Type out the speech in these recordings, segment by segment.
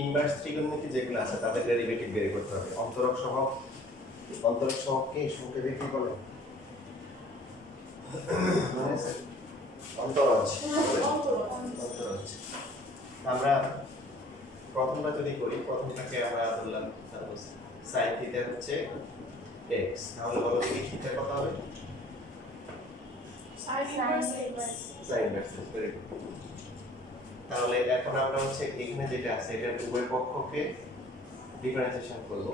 Inverse ত্রিকোণমিতি যেগুলো আছে তাদের ডেরিভেটিভ বের করতে হবে। অন্তরক সহগকে সংক্ষেপে কি বলে? অন্তরজ। আমরা প্রথমটা যদি করি, প্রথমটাকে আমরা ধরলাম sin থিটা হচ্ছে x, তাহলে বলো কি থিটা কত হবে? sin inverse x। Very good. তাহলে এখন আমরা হচ্ছে এখানে যেটা আছে এটার উভয় পক্ষকে ডিফারেন্সিয়েশন করব।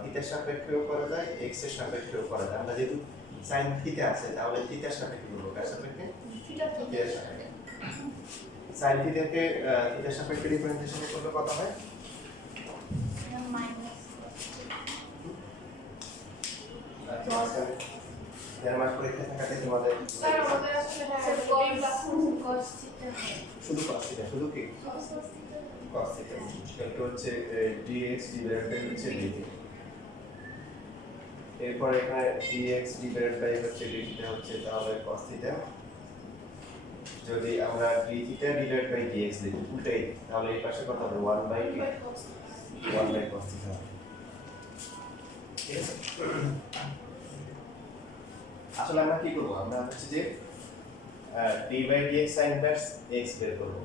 থিটার সাপেক্ষেও করা যায়, x এর সাপেক্ষেও করা যায়। আমরা যেহেতু sin থিটা আছে তাহলে থিটার সাপেক্ষে করব। কার সাপেক্ষে? থিটার সাপেক্ষে। sin থিটাকে থিটার সাপেক্ষে ডিফারেন্সিয়েশন করলে কত হয়? মাস পরীক্ষা থাকাতে তোমাদের স্যার আমাদের আসলে cos থিটা শুধু cos থিটা, শুধু কি cos থিটা, এটা হচ্ছে dx ডিভাইডেড বাই হচ্ছে dt। এরপর এখানে dx ডিভাইডেড বাই হচ্ছে d থিটা হচ্ছে তাহলে cos থিটা। যদি আমরা d theta divided by dx লিখি উল্টাই তাহলে এই পাশে কত হবে? 1 বাই cos থিটা। ঠিক আছে, আসলে আমরা কি করব? আমরা হচ্ছে যে d by dx sin inverse x বের করব।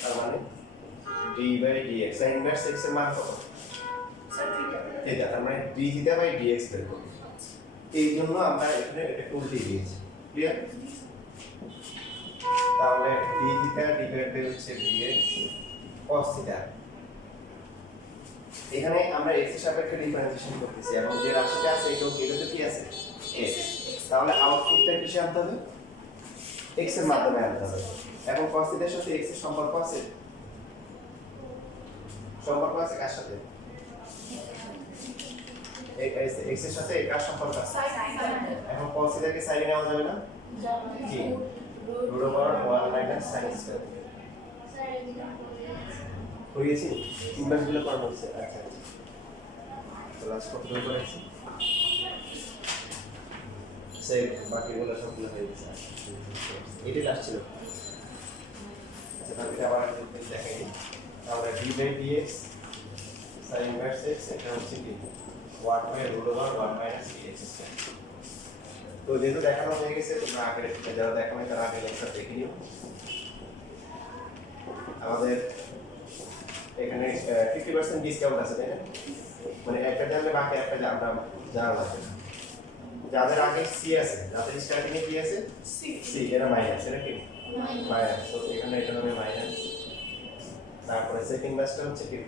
তার মানে d by dx sin inverse x এর মান কত? থিটা। তার মানে d থিটা বাই dx বের করব। এই জন্য আমরা এখানে এটা উল্টে দিয়েছি। ক্লিয়ার? তাহলে d থিটা ডিভাইড বাই হচ্ছে dx cos থিটা। এখানে আমরা x এর সাপেক্ষে ডিফারেন্সিয়েশন করতেছি এবং যে রাশিটা আছে এটাও কি আছে? x। তাহলে আউটপুটটা কিসে আনতে হবে? x এর মাধ্যমে আনতে হবে। এখন cos থিটার সাথে x এর সম্পর্ক আছে? সম্পর্ক আছে কার সাথে? x এর সাথে কার সম্পর্ক আছে? এখন cos থিটাকে সাইডে নেওয়া যাবে না? কি? √1 - sin স্কয়ার। হয়েছে? ইনভার্সগুলো করা হচ্ছে। আচ্ছা আচ্ছা, তো লাস্ট কত করেছি? সেই বাকিগুলো সবগুলো হয়ে গেছে। এটাই লাস্ট ছিল। আচ্ছা, তাহলে আবার দেখাই দিই। তাহলে d by dx sin inverse x এটা হচ্ছে কি 1 বাই √1 - dx স্কয়ার। তো যেহেতু দেখানো হয়ে গেছে তোমরা আগে যারা দেখানো তারা আগে লেকচার দেখে নিও। আমাদের এখানে 50% ডিসকাউন্ট আছে, তাই না? মানে একটা জানলে বাকি একটা আমরা জানা লাগবে না। যাদের আগে সি আছে, যাদের স্টার্টিং এ কি আছে? সি, এরা মাইনাস, এরা কি মাইনাস। তো এখানে এটা হবে মাইনাস। তারপরে সেকেন্ড রাশিটা হচ্ছে কি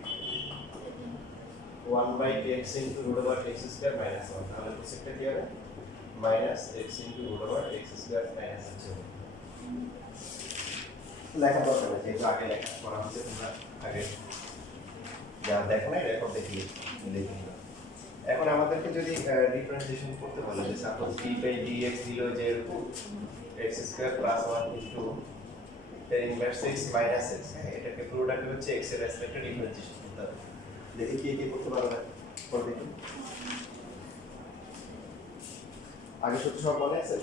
1 by x into √x square minus 1। তাহলে প্রসেসটা কি হবে? Minus x into √x square minus 2। লেখা দরকার নেই, যেহেতু আগে লেখা করা হচ্ছে তোমরা আগে যা দেখো না রেকর্ড দেখি লিখে নিও। এখন আমাদেরকে যদি ডিফারেন্সিয়েশন করতে বলে যে সাপোজ d বাই dx দিল যে x square plus 1 into tan inverse x minus x, এটাকে পুরোটাকে হচ্ছে x এর রেসপেক্টে ডিফারেন্সিয়েশন করতে হবে। দেখি কি করতে পারবে পর দেখি। আগে সত্যি সব মনে আছে?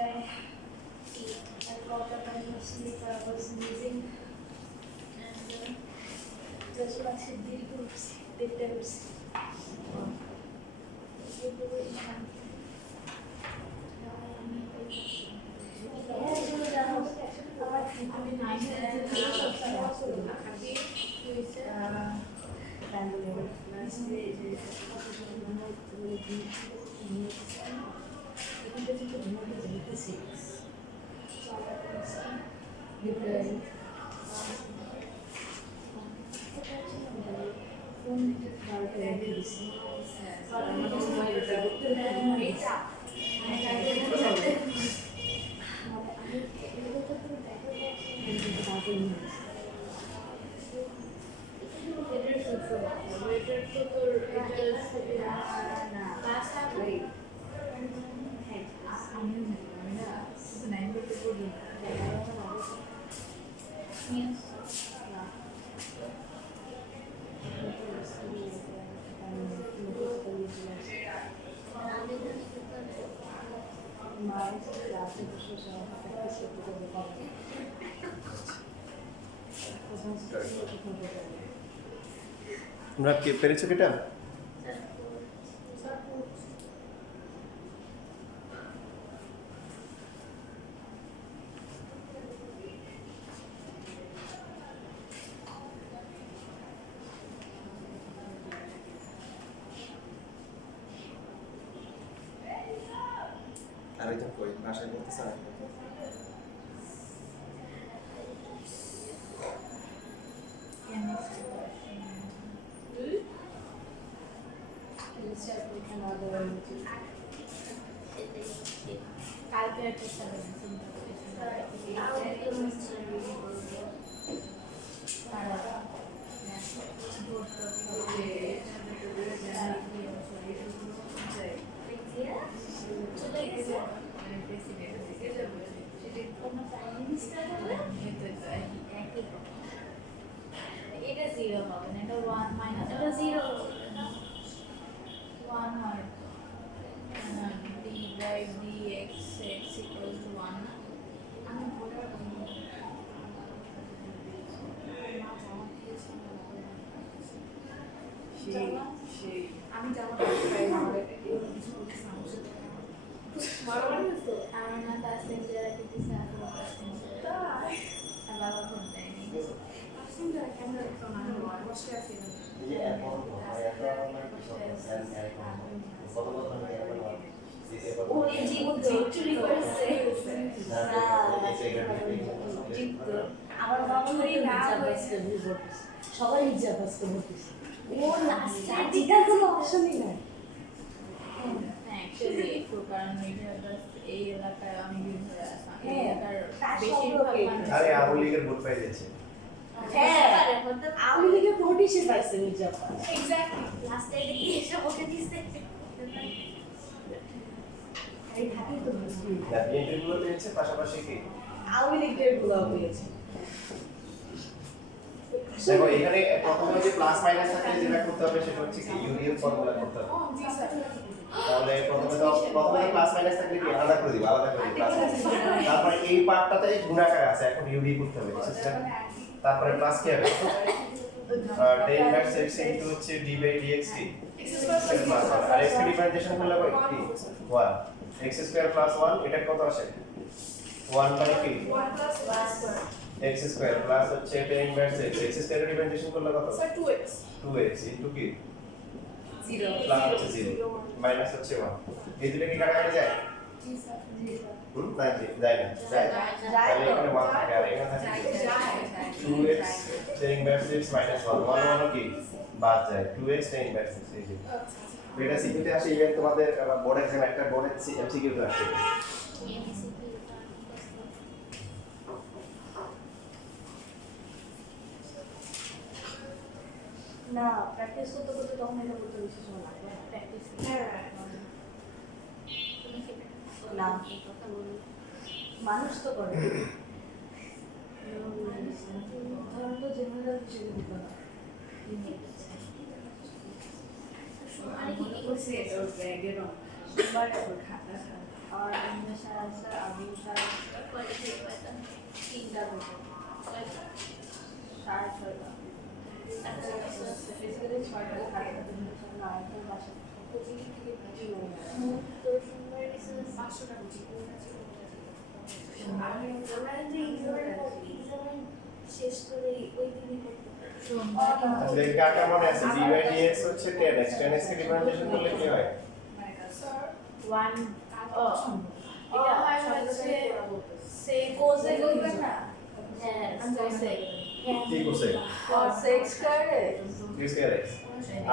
guy. I got up and sleep. I was sneezing. And just like the groups, the tips. তোমরা কি পেরেছো এটা? আরেকজন কই ভাষায় বলতেছে না? এটা 0 হবে না, এটা 1 মাইনাস এটা 0 1 হয় d by dx x equals to 1 আমি বলার আমি জামা পাই আমাদের কিছু কিছু মারামারি হতো আমার না তাসলিম যারা কিছু সাথে তাসলিম তাই বাবা ফোন দেয়নি তাসলিম যারা ক্যামেরা তো না হয় বসে আছে এই এখন কত কত মানে ও এই জীবন চুরি করেছে আমার বাবা চুরি না হয়েছে সবাই হিজাব আজকে বলতেছে ও লাস্টে জিতার কোনো অপশনই নাই অ্যাকচুয়ালি একটু কারণ এই এলাকায় আমি ধরে আসা এই এলাকার তার বেশিরভাগ সম্পর্কে। মানুষ আরে আওয়ামী লীগের ভোট পাই দিয়েছে। হ্যাঁ আমি লিখে ভোটই সে পাইছে হিজাব এক্স্যাক্টলি লাস্টে এসব ওকে দিছে এই থাকি তো বুঝবি না বিএনপি গুলো পেয়েছে পাশাপাশি কি আমি লিখে গুলো পেয়েছে দেখো এখানে প্রথমে যে প্লাস মাইনাস থাকলে যেটা করতে হবে সেটা হচ্ছে কি ইউনিয়ন ফর্মুলা করতে হবে। জি স্যার তাহলে প্রথমে প্লাস মাইনাস থাকলে কি আলাদা করে দিব আলাদা করে প্লাস তারপরে এই পার্টটাতে গুণাকার আছে এখন ইউডি করতে হবে বুঝছেন তারপরে প্লাস কি হবে tan inverse x into হচ্ছে d by dx কি আর x কে ডিফারেন্সিয়েশন করলে কত কি 1 x স্কয়ার প্লাস 1 এটা কত আসে 1 বাই কি 1 প্লাস x স্কয়ার প্লাস হচ্ছে tan inverse x x square differentiation করলে কত স্যার 2x 2x into কি 0 প্লাস হচ্ছে 0 মাইনাস হচ্ছে 1 এই দুটো কি কাটাকাটি যায় জি স্যার না যায় না যায় তাহলে তো। এখানে 1 থাকে আর এখানে থাকে যায় 2x tan inverse x minus 1 1 1 কি বাদ যায় 2x tan inverse x এই যে এটা সিকিউতে আসে ইভেন তোমাদের বোর্ড এক্সাম একটা বোর্ডের এমসিকিউ তে আসে না প্র্যাকটিস করতে করতে তখন এটা করতে বেশি সময় লাগে প্র্যাকটিস না মানুষ তো করে ধরুন তো জেনারেল হিসেবে দিতে হয় মানে কি করছে সোমবার আর অন্য স্যার আছে আবু স্যার কয়টা থেকে কয়টা? 3টা থেকে 6:30 ফিজিক্যালি 6টা থাকে না তো বাসা কোচিং থেকে তো সোমবার এসে 500 টাকা আমরা যে এক্সাম শেষ করে ওই দিনই করতে আচ্ছা এই কাটা মনে আছে dydx হচ্ছে 10x 10x কে ডিফারেন্সিয়েশন করলে কি হয়? ওয়ান এটা হয় হচ্ছে সে কোজে করবে না হ্যাঁ কোজে কি করছে সেক্স করে x স্কয়ার x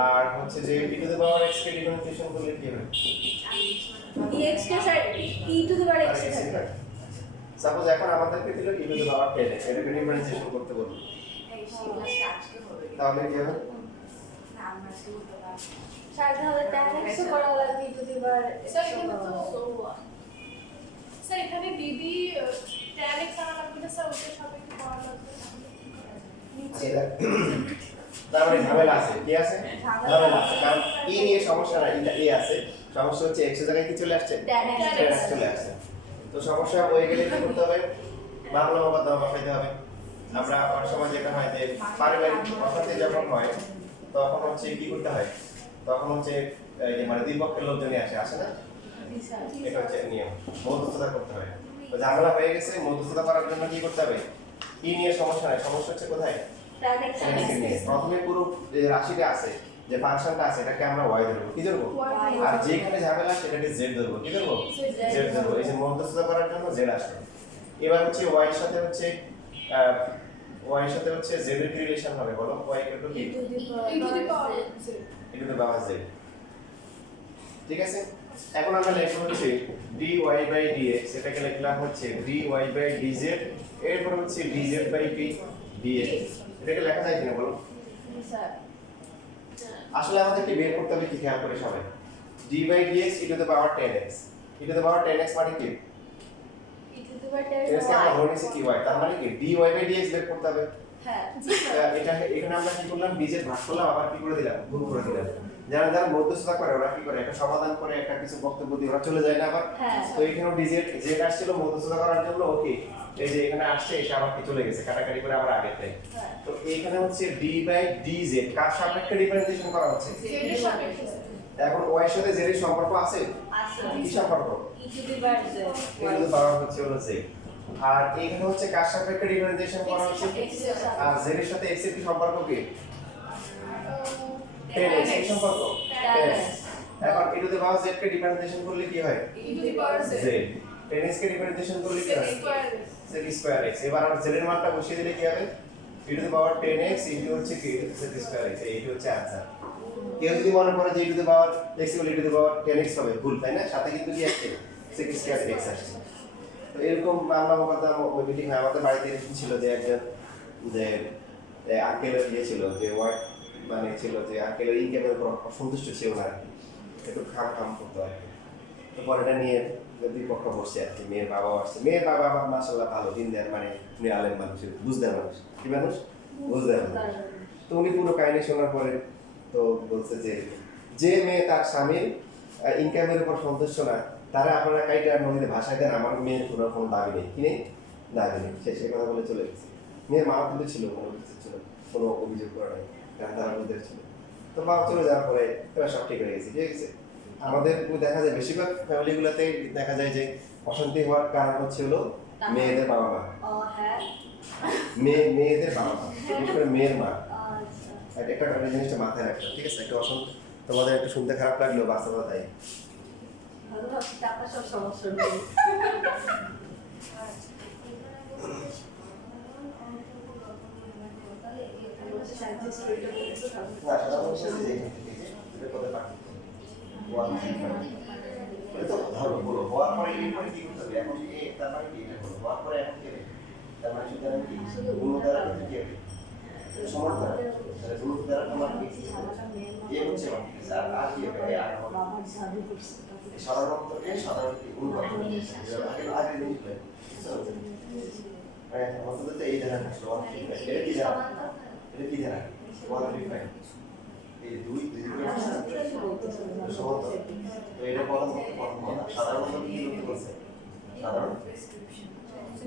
আর হচ্ছে যে e to the power x K differentiation করলে কি হবে? dx K sir e to the power x থাকে সাপোজ এখন আমাদেরকে দিল e to the power 10x এটাকে ডিফারেন্সিয়েশন করতে বলবো এই ক্লাসটা আজকে হবে তাহলে কি হবে? না আমরা আজকে করতে পারবো স্যার তাহলে 10x করা লাগবে e to the power sir এখানে তো স্যার এখানে দিদি ট্যান এক্স আনা লাগবে না স্যার ওদের সাপেক্ষে পাওয়া লাগবে আচ্ছা, তার মানে ঝামেলা আছে কি আছে ঝামেলা আছে কারণ e নিয়ে সমস্যা না এটা a আছে সমস্যা হচ্ছে x এর জায়গায় কি চলে আসছে tan x 10x চলে আসছে তো সমস্যা হয়ে গেলে কি করতে হবে বাংলা মোকদ্দমা বসাইতে হবে আমরা অনেক সময় যেটা হয় যে পারিবারিক অশান্তি যখন হয় তখন হচ্ছে কি করতে হয় তখন হচ্ছে এই যে মানে দুই পক্ষের লোকজনই আসে না এটা হচ্ছে নিয়ম মধ্যস্থতা করতে হয় তো ঝামেলা হয়ে গেছে মধ্যস্থতা করার জন্য কি করতে হবে ই নিয়ে সমস্যা নাই সমস্যা হচ্ছে কোথায় tan x প্রথমে পুরো যে রাশিটা আছে যে ফাংশনটা আছে এটাকে আমরা y ধরবো কি ধরবো আর যেখানে ঝামেলা সেটাকে z ধরবো কি ধরবো z ধরবো এই যে মধ্যস্থতা করার জন্য z আসবে এবার হচ্ছে y এর সাথে হচ্ছে y এর সাথে হচ্ছে z এর কি রিলেশন হবে বলো y ইকুয়াল টু কি e to the E to the power power e to the power z ঠিক আছে এখন আমরা লিখব হচ্ছে dy বাই dx এটাকে লিখলাম হচ্ছে dy বাই dz এরপর হচ্ছে dz বাই p dx এটাকে লেখা যায় কিনা বলো স্যার আসলে আমাদেরকে বের করতে হবে কি খেয়াল করে সবাই d by dx e to the power 10x e to the power 10x মানে কি e to the power 10x কে আমরা ধরে নিয়েছি কি y তার মানে কি dy বাই dx বের করতে হবে হ্যাঁ এটা এখানে আমরা কি করলাম dz ভাগ করলাম আবার কি করে দিলাম গুণ করে দিলাম যারা যারা মধ্যস্থতা করে ওরা কি করে একটা সমাধান করে একটা কিছু বক্তব্য দিয়ে ওরা চলে যায় না আবার হ্যাঁ তো এখানেও dz z আসছিল মধ্যস্থতা করার জন্য ওকে এই যে এখানে আসছে এসে আবার কি চলে গেছে কাটাকাটি করে আবার আগে তাই হ্যাঁ তো এখানে হচ্ছে d বাই dz কার সাপেক্ষে ডিফারেন্সিয়েশন করা হচ্ছে জেডের সাপেক্ষে এখন y এর সাথে z এর সম্পর্ক আছে আছে কি সম্পর্ক e to the power z এগুলো পাওয়ার হচ্ছে হলো z আর এখানে হচ্ছে কার সাপেক্ষে ডিফারেন্সিয়েশন করা হচ্ছে x এর সাথে আর z এর সাথে x এর কি সম্পর্ক কি 10x এর সম্পর্ক 10x এখন e to the power z কে ডিফারেন্সিয়েশন করলে কি হয় e to the power z 10x কে ডিফারেন্সিয়েশন করলে কি হয় স্কয়ার z স্কয়ার x এবার আমরা z এর মানটা বসিয়ে দিলে কি হবে e to the power 10x into হচ্ছে কি z স্কয়ার x এইটা হচ্ছে आंसर কেউ যদি মনে করে যে e to the power x equal e to the power 10x হবে ভুল তাই না সাথে কিন্তু কি আছে z স্কয়ার x আসছে তো এরকম বাংলা মোকদ্দমা ওই মিটিং আমাদের বাড়িতে এরকম ছিল যে একজন যে আঙ্কেলের ইয়ে ছিল যে ওয়ার্ড মানে ছিল যে আঙ্কেলের ইনকামের উপর অসন্তুষ্ট ছিল না আর কি একটু খাম খাম করতো আর কি তো পরে এটা নিয়ে দুই পক্ষ বসছে আর কি মেয়ের বাবাও আসছে মেয়ের বাবা আবার মাসাল্লাহ ভালো দিন দেন মানে উনি আলেম মানুষ বুঝদেন মানুষ কি মানুষ বুঝদেন মানুষ তো উনি পুরো কাহিনী শোনার পরে তো বলছে যে যে মেয়ে তার স্বামীর ইনকামের উপর সন্তুষ্ট না তারা আপনারা কাইটা নদীতে ভাষায় দেন আমার মেয়ের কোনো দাবি নেই কি নেই দাবি নেই সে কথা বলে চলে গেছে মেয়ের মা কিন্তু ছিল কোনো কিছু ছিল কোনো অভিযোগ করা নাই কারণ তারা বুঝতে ছিল তো বাবা চলে যাওয়ার পরে এবার সব ঠিক হয়ে গেছে ঠিক আছে আমাদের দেখা যায় বেশিরভাগ ফ্যামিলিগুলোতে দেখা যায় যে অশান্তি হওয়ার কারণ হচ্ছে হলো মেয়েদের বাবা মা ও হ্যাঁ মেয়েদের বাবা মা বিশেষ করে মেয়ের মা আচ্ছা একটা জিনিসটা মাথায় রাখতে ঠিক আছে একটা অশান্তি তোমাদের একটু শুনতে খারাপ লাগলো বাস্তবতা তাই ভালো ভাবছি টাকা সব সমস্যা নেই না সেটা বলছে যে এখান থেকে এটা কোথায় পাঠিয়ে ওয়ান এটা তো ধরো বলো হওয়ার পরে এরপরে কি করতে হবে এখন এ তার মানে কি এটা হলো হওয়ার পরে এখন কি হবে তার মানে সুতরাং কি গুণ দ্বারা কি হবে সমান দ্বারা তাহলে গুণ দ্বারা তোমার কি এ হচ্ছে মানে আর কি হবে আর হবে বাবার জাদু করছে এই সাধারণতকে সাধারণ কি গুণ করতে হবে আগে জিনিস প্ল্যান হ্যাঁ অন্তত এই ধারা আসলো এটা কি ধারা এটা কি ধারা 135 এই দুই সমান্তরাল। তো এটা প্রথম কথা সাধারণত কি করতে বলছে? সাধারণ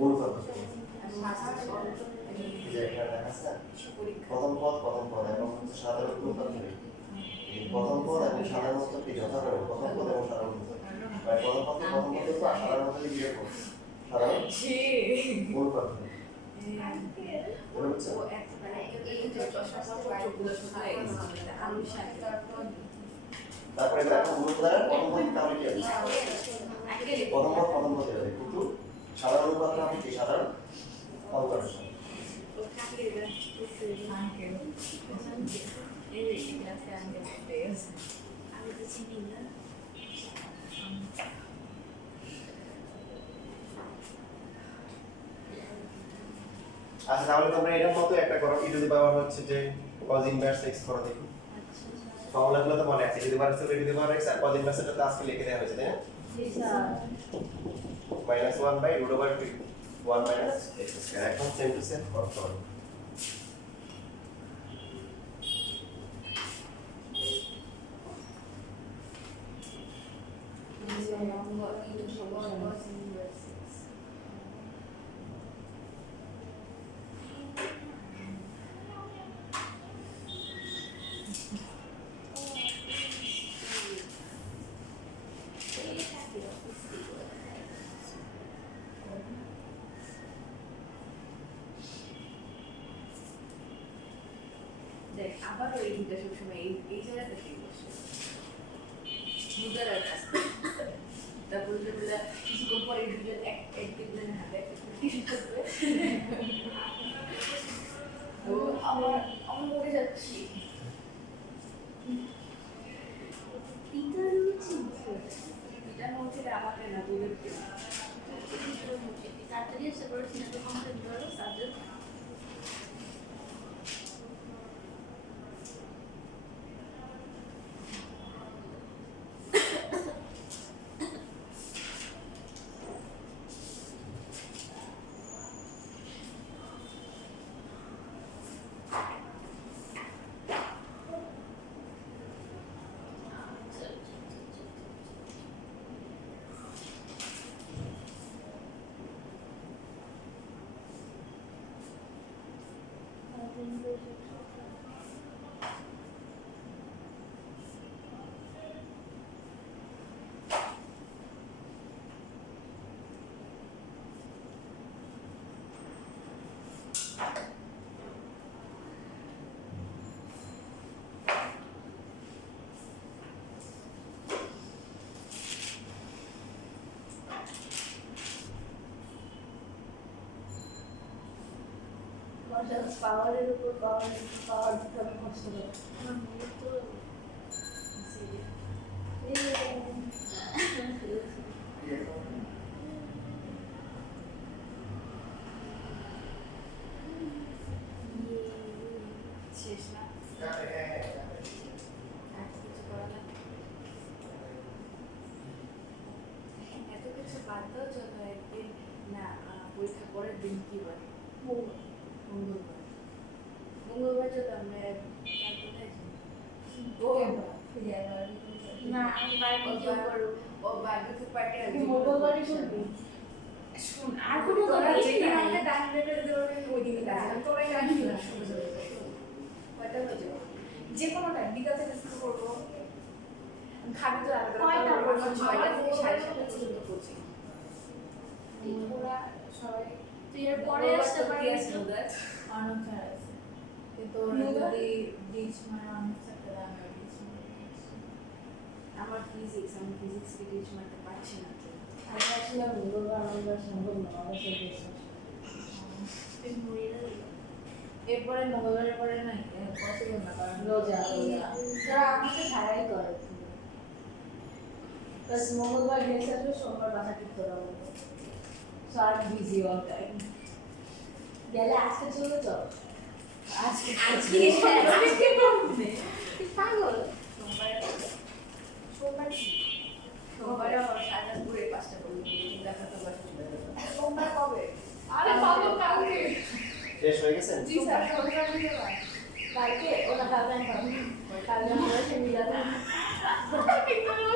অনুপাত। এই যে এখানে দেখা আছে প্রথম পদ এবং হচ্ছে সাধারণ অনুপাত হবে। এই প্রথম পদ এবং সাধারণ অনুপাত কি যথাক্রমে প্রথম পদ এবং সাধারণ অনুপাত। মানে প্রথম পদকে প্রথম পদ তো সাধারণ অনুপাতে বিয়োগ করব। সাধারণ অনুপাত হবে। মনে হচ্ছে? তারপরে এটা একটা গুণ দ্বারা প্রথম পদ তাহলে কি হবে? প্রথম পদ হবে কিন্তু সাধারণ অনুপাতটা হবে কি সাধারণ অঙ্কের সাথে। আমি তো চিনি না। আচ্ছা তাহলে তোমরা এটার মতো একটা করো e টু দি পাওয়ার হচ্ছে যে cos ইনভার্স x করো দেখো ফর্মুলাগুলো তো মনে আছে e to the power x e to the power x আর cos ইনভার্সটা তো আজকে লিখে দেওয়া হয়েছে তাই না -1 বাই √1 - x স্কয়ার এখন সেম টু সেম করতে হবে দেখ আবার ওই দুটো সবসময় এই জায়গাটা ঠিক বসে মুদার কাজ তারপর যেগুলো কিছুক্ষণ পরে দুজন এক দুজনের হাতে কিছু করবে তো আমার মরে যাচ্ছি এটা হচ্ছে আমাকে না বলতে তাড়াতাড়ি এসে পড়ে সিনেমা কমপ্লিট করো সাবজেক্ট পাওয়ারের উপর পাওয়ার দিতে হবে কষ্ট করে আমার মনে তো শেষ না এত কিছু বাদ দাও চলো একদিন না পরীক্ষা পরের দিন কি বলে মঙ্গলবার চলো আমরা না আমি বাইরে কেউ করো ও বার্থডে পার্টি আছে মঙ্গলবারই করবি শুন আর কোনো তোরা দরকার যেদিন নেই আমাকে ডান লেভেল দেবে ওই দিনই কাজ তোরাই জানি না কয়টা বাজে যে কোনো টাইম বিকাল থেকে শুরু করবো খাবি তো আলাদা কয়টা করবো বাজে? 6টা থেকে 7:30 পর্যন্ত কোচিং ওরা সবাই তুই এর পরে আসতে পারিস অনকার আছে কিন্তু নোংরা? যদি ডিচ মানে অনেক একটা দামে ডিচ আমার ফিজিক্স আমি ফিজিক্সকে টিচ মারতে পারছি না তো আমি আসলে মঙ্গলবার আমরা সম্ভব না অবশ্যই তুই মরে যাবি এরপরে মঙ্গলবারের পরে না পসিবল না কারণ রোজা তারা আমাকে ছাড়াই করে প্লাস মঙ্গলবার গেছে আসবে সোমবার বাসা ঠিক করা হবে সব বিজি অল টাইম গেলে আজকে চলে চল আজকে আজকে পাগল সোমবার সোমবারে আমার শাহজাহানপুরে 5টা পর্যন্ত দেখা তো বাসা চলে যাবে সোমবার কবে? আরে পাবো কালকে। শেষ হয়ে গেছে জি স্যার, সোমবার দিতে পারে। কালকে ওরা খাবেন কারণ আমরা সে মিলাতে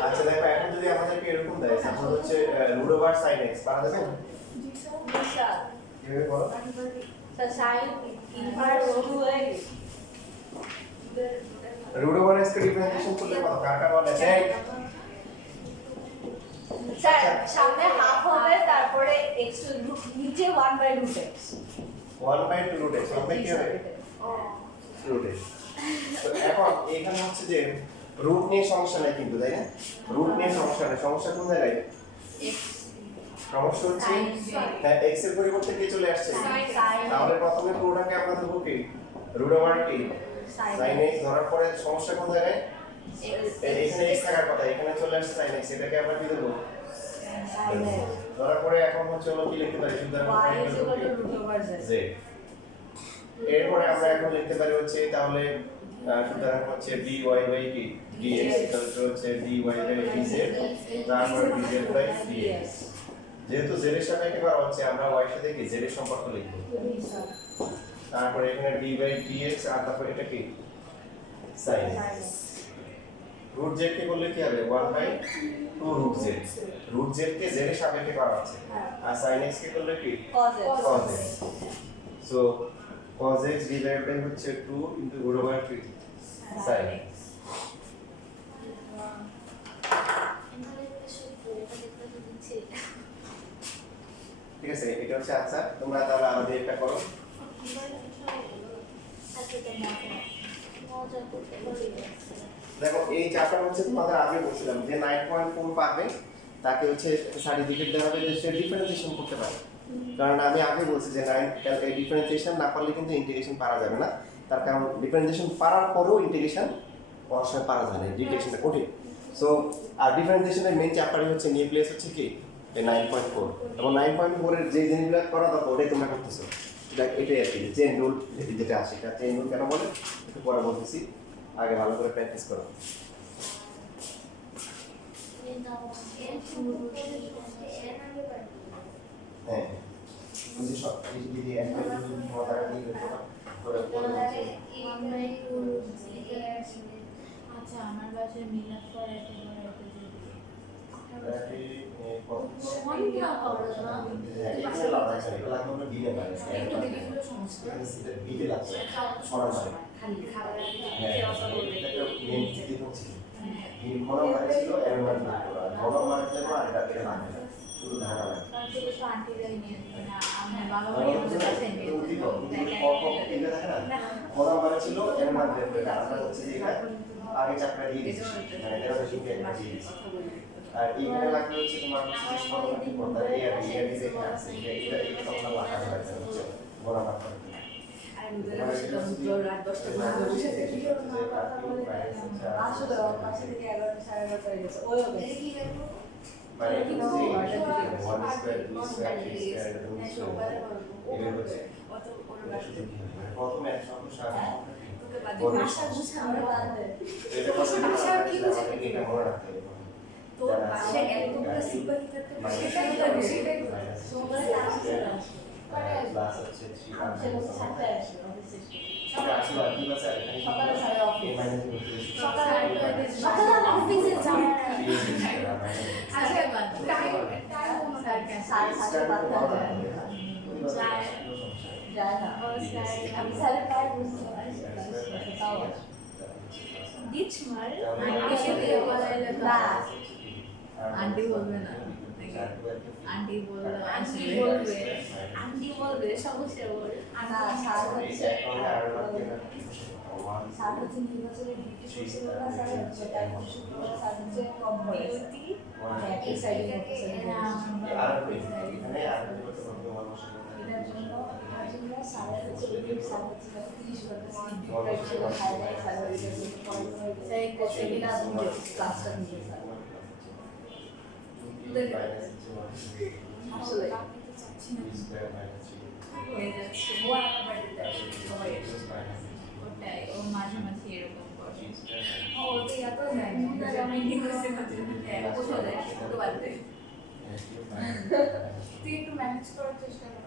আচ্ছা দেখো এখন যদি আমাদেরকে এরকম দেয় সাপোজ হচ্ছে রুট ওভার সাইন এক্স পারা যাবে বিশাল কিভাবে বলো তা sine inverse 2x root over x কে ডিফারেন্সিয়েশন করলে কত কার কার বলে আছে স্যার সামনে হাফ হবে তারপরে x নিচে 1/√x 1/2 রুট এক্স হবে কি হবে রুট এক্স তো এখন এখানে হচ্ছে যে রুট নিয়ে সমস্যা নাই কিন্তু তাই না রুট নিয়ে সমস্যা নাই সমস্যা কোন জায়গায় সমস্যা হচ্ছে হ্যাঁ x এর পরিবর্তে কি চলে আসছে তাহলে প্রথমে পুরোটাকে আমরা ধরব কি রুট ওভার কি sin x ধরার পরে সমস্যা কোন জায়গায় এখানে x থাকার কথা এখানে চলে আসছে sin x এটাকে আমরা কি দেব ধরার পরে এখন হচ্ছে হলো কি লিখতে পারি সুতরাং z এরপরে আমরা এখন লিখতে পারি হচ্ছে তাহলে সুতরাং হচ্ছে dy বাই কি dx তাহলে হচ্ছে dy বাই dz তারপরে dz বাই dx যেহেতু z এর সাপেক্ষে করা হচ্ছে আমরা y এর সাথে কি z এর সম্পর্ক লিখব তারপরে এখানে d বাই dx আর তারপর এটা কি sin x রুট z কে বললে কি হবে 1/2 রুট z রুট z কে z এর সাপেক্ষে করা হচ্ছে আর sin x কে বললে কি cos cos x so cos x divided by হচ্ছে 2 into root over 3 sin x ঠিক আছে এটা হচ্ছে আনসার তোমরা তাহলে আরো দিয়ে একটা করো দেখো এই চ্যাপ্টার হচ্ছে তোমাদের আগে বলছিলাম যে 9.4 পাবে তাকে হচ্ছে সার্টিফিকেট দেওয়া হবে যে সে ডিফারেন্সিয়েশন করতে পারে কারণ আমি আগে বলছি যে 9 এই ডিফারেন্সিয়েশন না পারলে কিন্তু ইন্টিগ্রেশন পারা যাবে না তার কারণ ডিফারেন্সিয়েশন পারার পরেও ইন্টিগ্রেশন করার সময় পারা যায় না ইন্টিগ্রেশনটা কঠিন সো আর ডিফারেন্সিয়েশনের মেইন চ্যাপ্টারই হচ্ছে নিউক্লিয়াস হচ্ছে কি এই 9.4 এবং 9.4 এর যে জিনিসগুলো করা দরকার ওটাই তোমরা করতেছো এটাই আর কি চেইন রুল যেটা আছে এটা চেইন রুল কেন বলে একটু পরে বলতেছি আগে ভালো করে প্র্যাকটিস করো হ্যাঁ বুঝি সব যদি একটা যদি মতার দিয়ে করে আচ্ছা আমার বাসায় মিলাদ করাইতে আগে চাপটা দিয়ে দিচ্ছি মানে এটা হচ্ছে শিখে একটা দিয়ে দিচ্ছি আর এইখানে লাগবে হচ্ছে তোমার হচ্ছে যে সমানুপাতিক পর্দা এই আর এই আর যেটা আছে এটা এটা তোমরা লাগাতে পারবে হচ্ছে বড় মাপ করে আর মুদ্রা সেটা মুদ্রা রাত 10টা পর্যন্ত বসে থেকে আসলে পাশে থেকে 11 11:30 হয়ে গেছে ওই হবে মানে কি হচ্ছে 1 স্কয়ার 2 স্কয়ার 3 স্কয়ার এটা হচ্ছে অত ওর বাসায় মানে প্রথমে এক সমস্যা তোকে বাদ ভাষা বুঝে আমরা বাদে এটা ভাষা কি বুঝে এটা মনে রাখতে হবে তোর বাসায় এতগুলো সিম্পাথি থাকতে সেটাই তো সেটাই সোমবার আসছে ক্লাস হচ্ছে 3 সাতটায় আসে অফিসে সকালে সাড়ে অফিস সকালে অফিসে যাই আচ্ছা টাইম কোনো দরকার সাড়ে 7:30 যায় না আমি 5:30 বুঝতে পারছি তাও ডিচ মার আন্টি দিয়ে বলাইলে না আন্টি বলবে না আন্টি বলবে আন্টি বলবে সমস্যা বল না স্যার হচ্ছে নির্বাচনের ডিউটি করছিল না স্যার হচ্ছে তাই শুক্রবার স্যার হচ্ছে কম ডিউটি এই সাইডে এটার জন্য স্যার হচ্ছে ওই স্যার হচ্ছে 30 ঘন্টা স্কিপ ছিল খাই নাই স্যার হচ্ছে সেই কোচিং ক্লাসটা নিয়ে স্যার আসলে হয়ে যাচ্ছে ও আমার বাড়িতে আসে সবাই ওটাই ও মাঝে মাঝে এরকম করে ও ওদের এত জানি না আমি কি করতে পারছি না বুঝো যায় তো বাদ দে তুই একটু ম্যানেজ করার চেষ্টা কর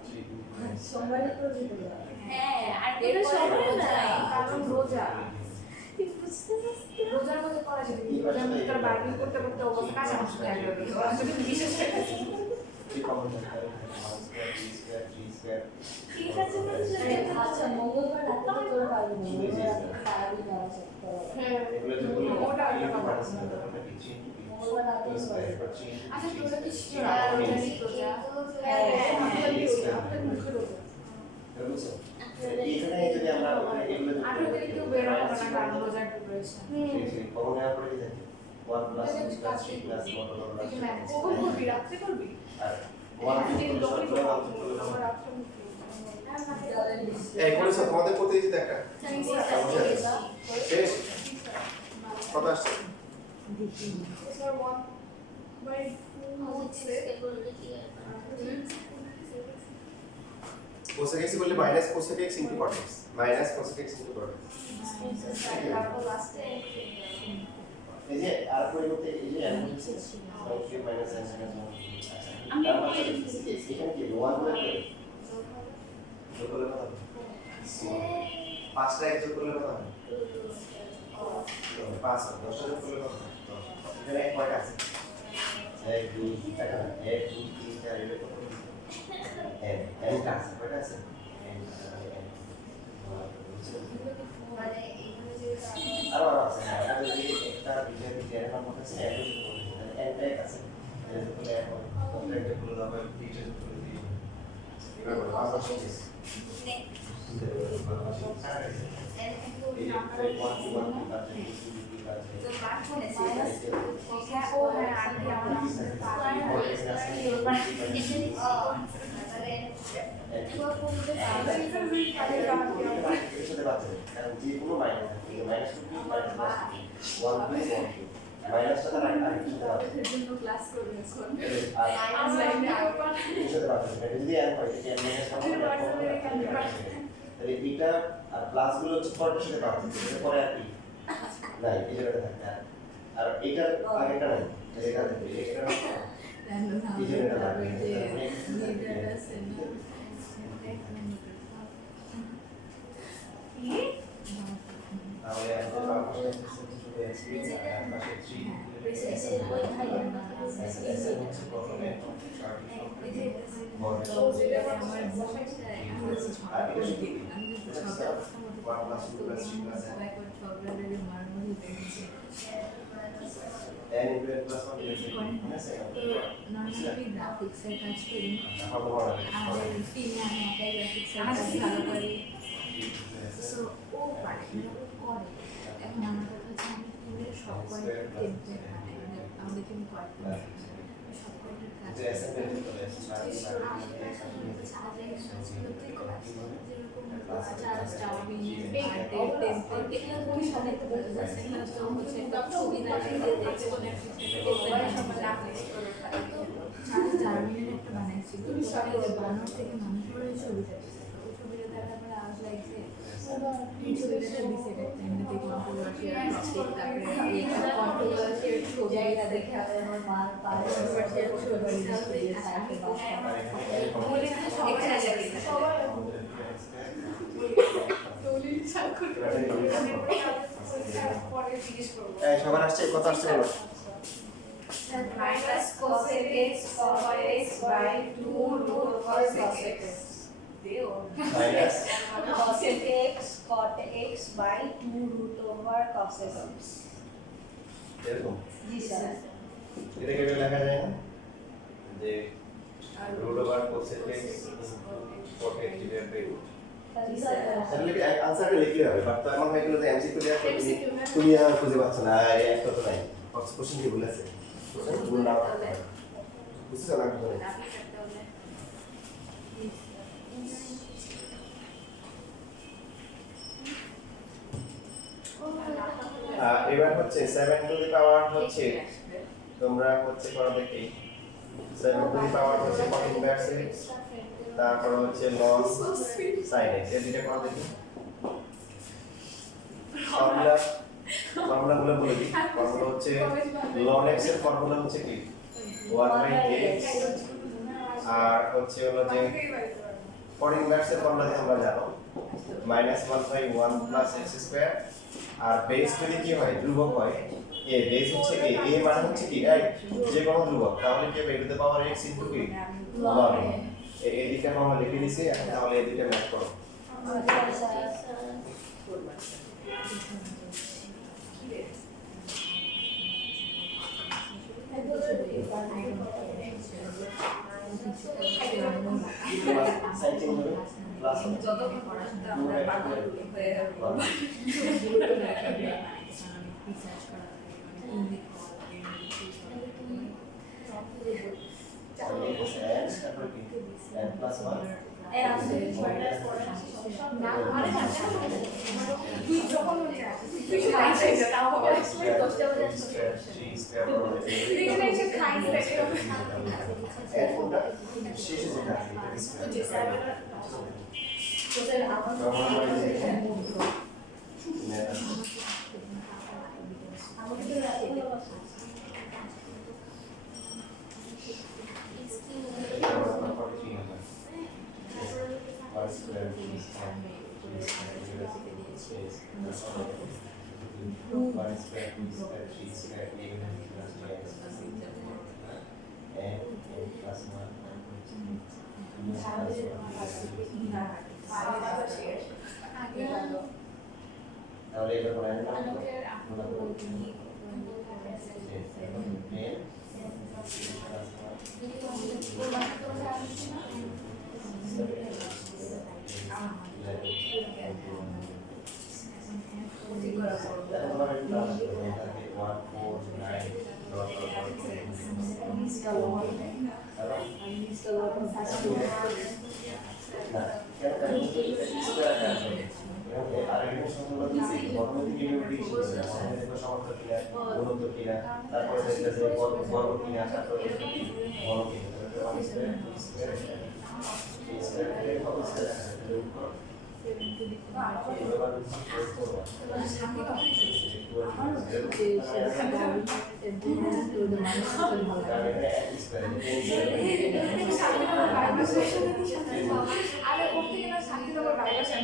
সোমবারে তো যেতে হ্যাঁ আর এটা সময় নাই কারণ রোজা রোজার মধ্যে করা যাবে কিন্তু রোজার মধ্যে তার বার্গেন করতে করতে অবস্থা কাঁচামাচি হয়ে যাবে ওরা যদি বিশেষ হয়ে গেছে কি কমন থাকে 1 স্কয়ার 3 স্কয়ার 3 স্কয়ার ঠিক আছে আচ্ছা মঙ্গলবার রাতে তো তোরা পারবি না মঙ্গলবার রাতে তারাবি যাওয়া যায় হ্যাঁ এগুলো যে বললো ওটা একটা এটা কথা। পারছে না তাহলে কিছু মঙ্গলবার রাতে আচ্ছা তোরা কি শিওর হ্যাঁ, রোজা রোজা আপনার মুখের ওপর বুঝছো এখানে যদি আমরা এগুলো 18 তারিখ কেউ বের হবে না কারণ রোজার প্রিপারেশন কমন নেওয়ার পরে কি থাকে 1 প্লাস 2 প্লাস 3 প্লাস 1 কখন করবি রাত্রে করবি আর দিন লোকই 1 করবো আমার রাত্রে এই করেছো তোমাদের প্রতিযোগিতা একটা শেষ কত আসছে স্যার 1/2 হচ্ছে cosec x বললে minus cosec x into cot x minus cosec x into cot x তারপর লাস্টে এই যে আর পরিবর্তে এই যে অ্যানালিসিস সবচেয়ে মাইনাস n আমি এখানে কি 1 করে যোগ করলে কত হবে 5টা এক যোগ করলে কত হবে 5 10টা যোগ করলে কত হবে 10 এখানে কয়টা আছে 1 2 টাকা 1 2 3 4 এর কত n n টা আছে কয়টা আছে n মানে এখানে যে আরো আছে আর যদি একটা বিজয় বিজয় এর নাম আছে n n টা আছে এর উপরে এখন কন্ট্রাক্টে পুরো দামে টিচার করে দিই এবার আবার শেষ তো পাঠ করেছে হ্যাঁ ও হ্যাঁ আন্টি আমার জন্য ক্লাস করবে এখন এটা আর প্লাস গুলো হচ্ছে পরের সাথে পাচ্ছে এটা পরে আর কি নাই এই জায়গাটা থাকে আর এটা আগেটা নাই এটা থাকে এটা এই জায়গাটা থাকে তাহলে আমাদের পাশে গ্রাফিক্সের কাজ করি আর টিমে আমি একাই গ্রাফিক্সের কাজ ভালো করি সো ও পারে ও করে এখন আমার কথা হচ্ছে আমি পুরো সব কয়েকটা টেমপ্লেট বানাই আমাদের টিম কয়েকটা সব কয়েকটা কাজ জার্মানির একটা বানাইছিল বানানোর থেকে মানুষের ওই ছবিটা ওই ছবিটা দেখার পরে আওয়াজ লাগছে এই ছবিটা দিছে একটা এমনি দেখলাম তারপরে কন্ট্রোভার্সিয়াল ছবিটা দেখে আমার মার পায়ে বলে সবাই পরে জিজ্ঞেস করবো সবার আসছে কত আসছে বলো minus cosec x cot x by 2 root cos x minus cosec x cot x by 2 root over cos x এরকম জি স্যার এটাকে লেখা যায় না যে root over cosec x cot x divided by root G sir তাহলে আনসারটা লিখলে হবে বাট তো এমন হয়ে গেল যে এমসিকিউ দেওয়ার পর তুমি আর খুঁজে পাচ্ছ না এই একটা তো নাই কোশ্চেন কি বলেছে কোশ্চেন না বুঝছো না কি বলে এবার হচ্ছে 7 টু দি পাওয়ার হচ্ছে তোমরা হচ্ছে করো দেখি 7 টু দি পাওয়ার হচ্ছে কত ইনভার্স x তারপর হচ্ছে ln sin x এই দুইটা করো দেখি ফর্মুলাগুলো বলে দিই ফর্মুলা হচ্ছে ln x এর ফর্মুলা হচ্ছে কি 1/x আর হচ্ছে হলো যে cot ইনভার্স এর ফর্মুলা তোমরা জানো -1/1 + x² আর বেস যদি কি হয় ধ্রুবক হয় এ বেস হচ্ছে এ মানে হচ্ছে কি রাইট যে কোনো ধ্রুবক তাহলে কি হবে e to the power x into কি log এই দিকে আমরা লিখে দিছি এখন তাহলে এই দুটো ম্যাচ করো সাইন চেঞ্জ হবে প্লাস হবে যতক্ষণ পড়াশোনা আমরা পাগল হয়ে যাবো রিসার্চ করা n plus 1 তুই যখন তুই খাই খাইছে তাও হবে তুই এসে খাইছে কোনটা শেষে যেটা আছে এটা তাহলে এটা করে তারপরে বর্গ কিনা তারপরে বর্গ আরে ওর থেকে না শান্তি নম্বর বাইরে আসে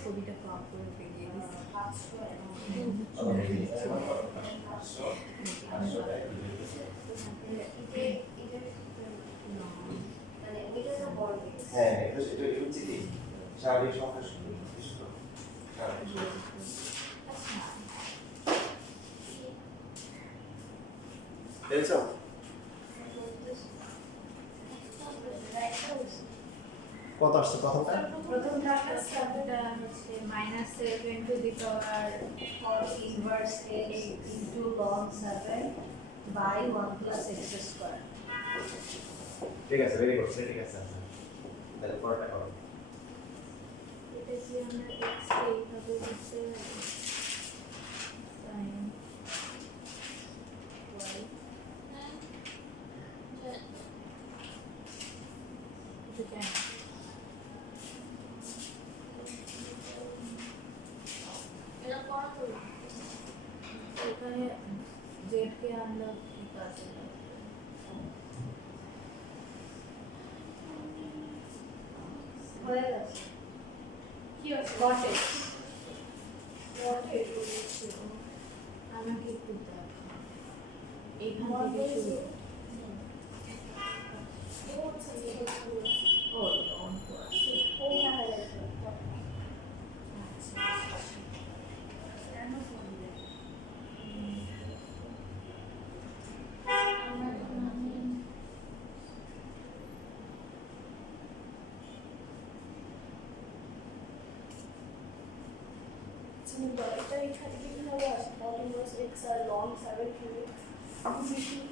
ছবিটা ক্রপ করে বেরিয়ে হ্যাঁ এটা হচ্ছে কি স্বাভাবিক সংখ্যা পেয়েছো কত আসছে প্রথমটা প্রথমটা হচ্ছে -7 to the power cos inverse x into log 7 by 1 plus x square. ঠিক আছে, ভেরি গুড, ঠিক আছে। তাহলে পরটা করো। এটা কি আমরা x কে এইভাবে লিখতে পারি sin y এটা কেন? এটা করা তো এখানে জেড কে আমরা ঠিক আছে হয়ে গেছে কি আছে cot x আমাকে একটু দেখো এইখান থেকে শুরু ও অন করা ও হয়ে গেছে আচ্ছা কেন করলে আমরা চিন্তা এটা এখানে কিভাবে আসে cot inverse x আর ln 7 কিউবিক অপোজিশন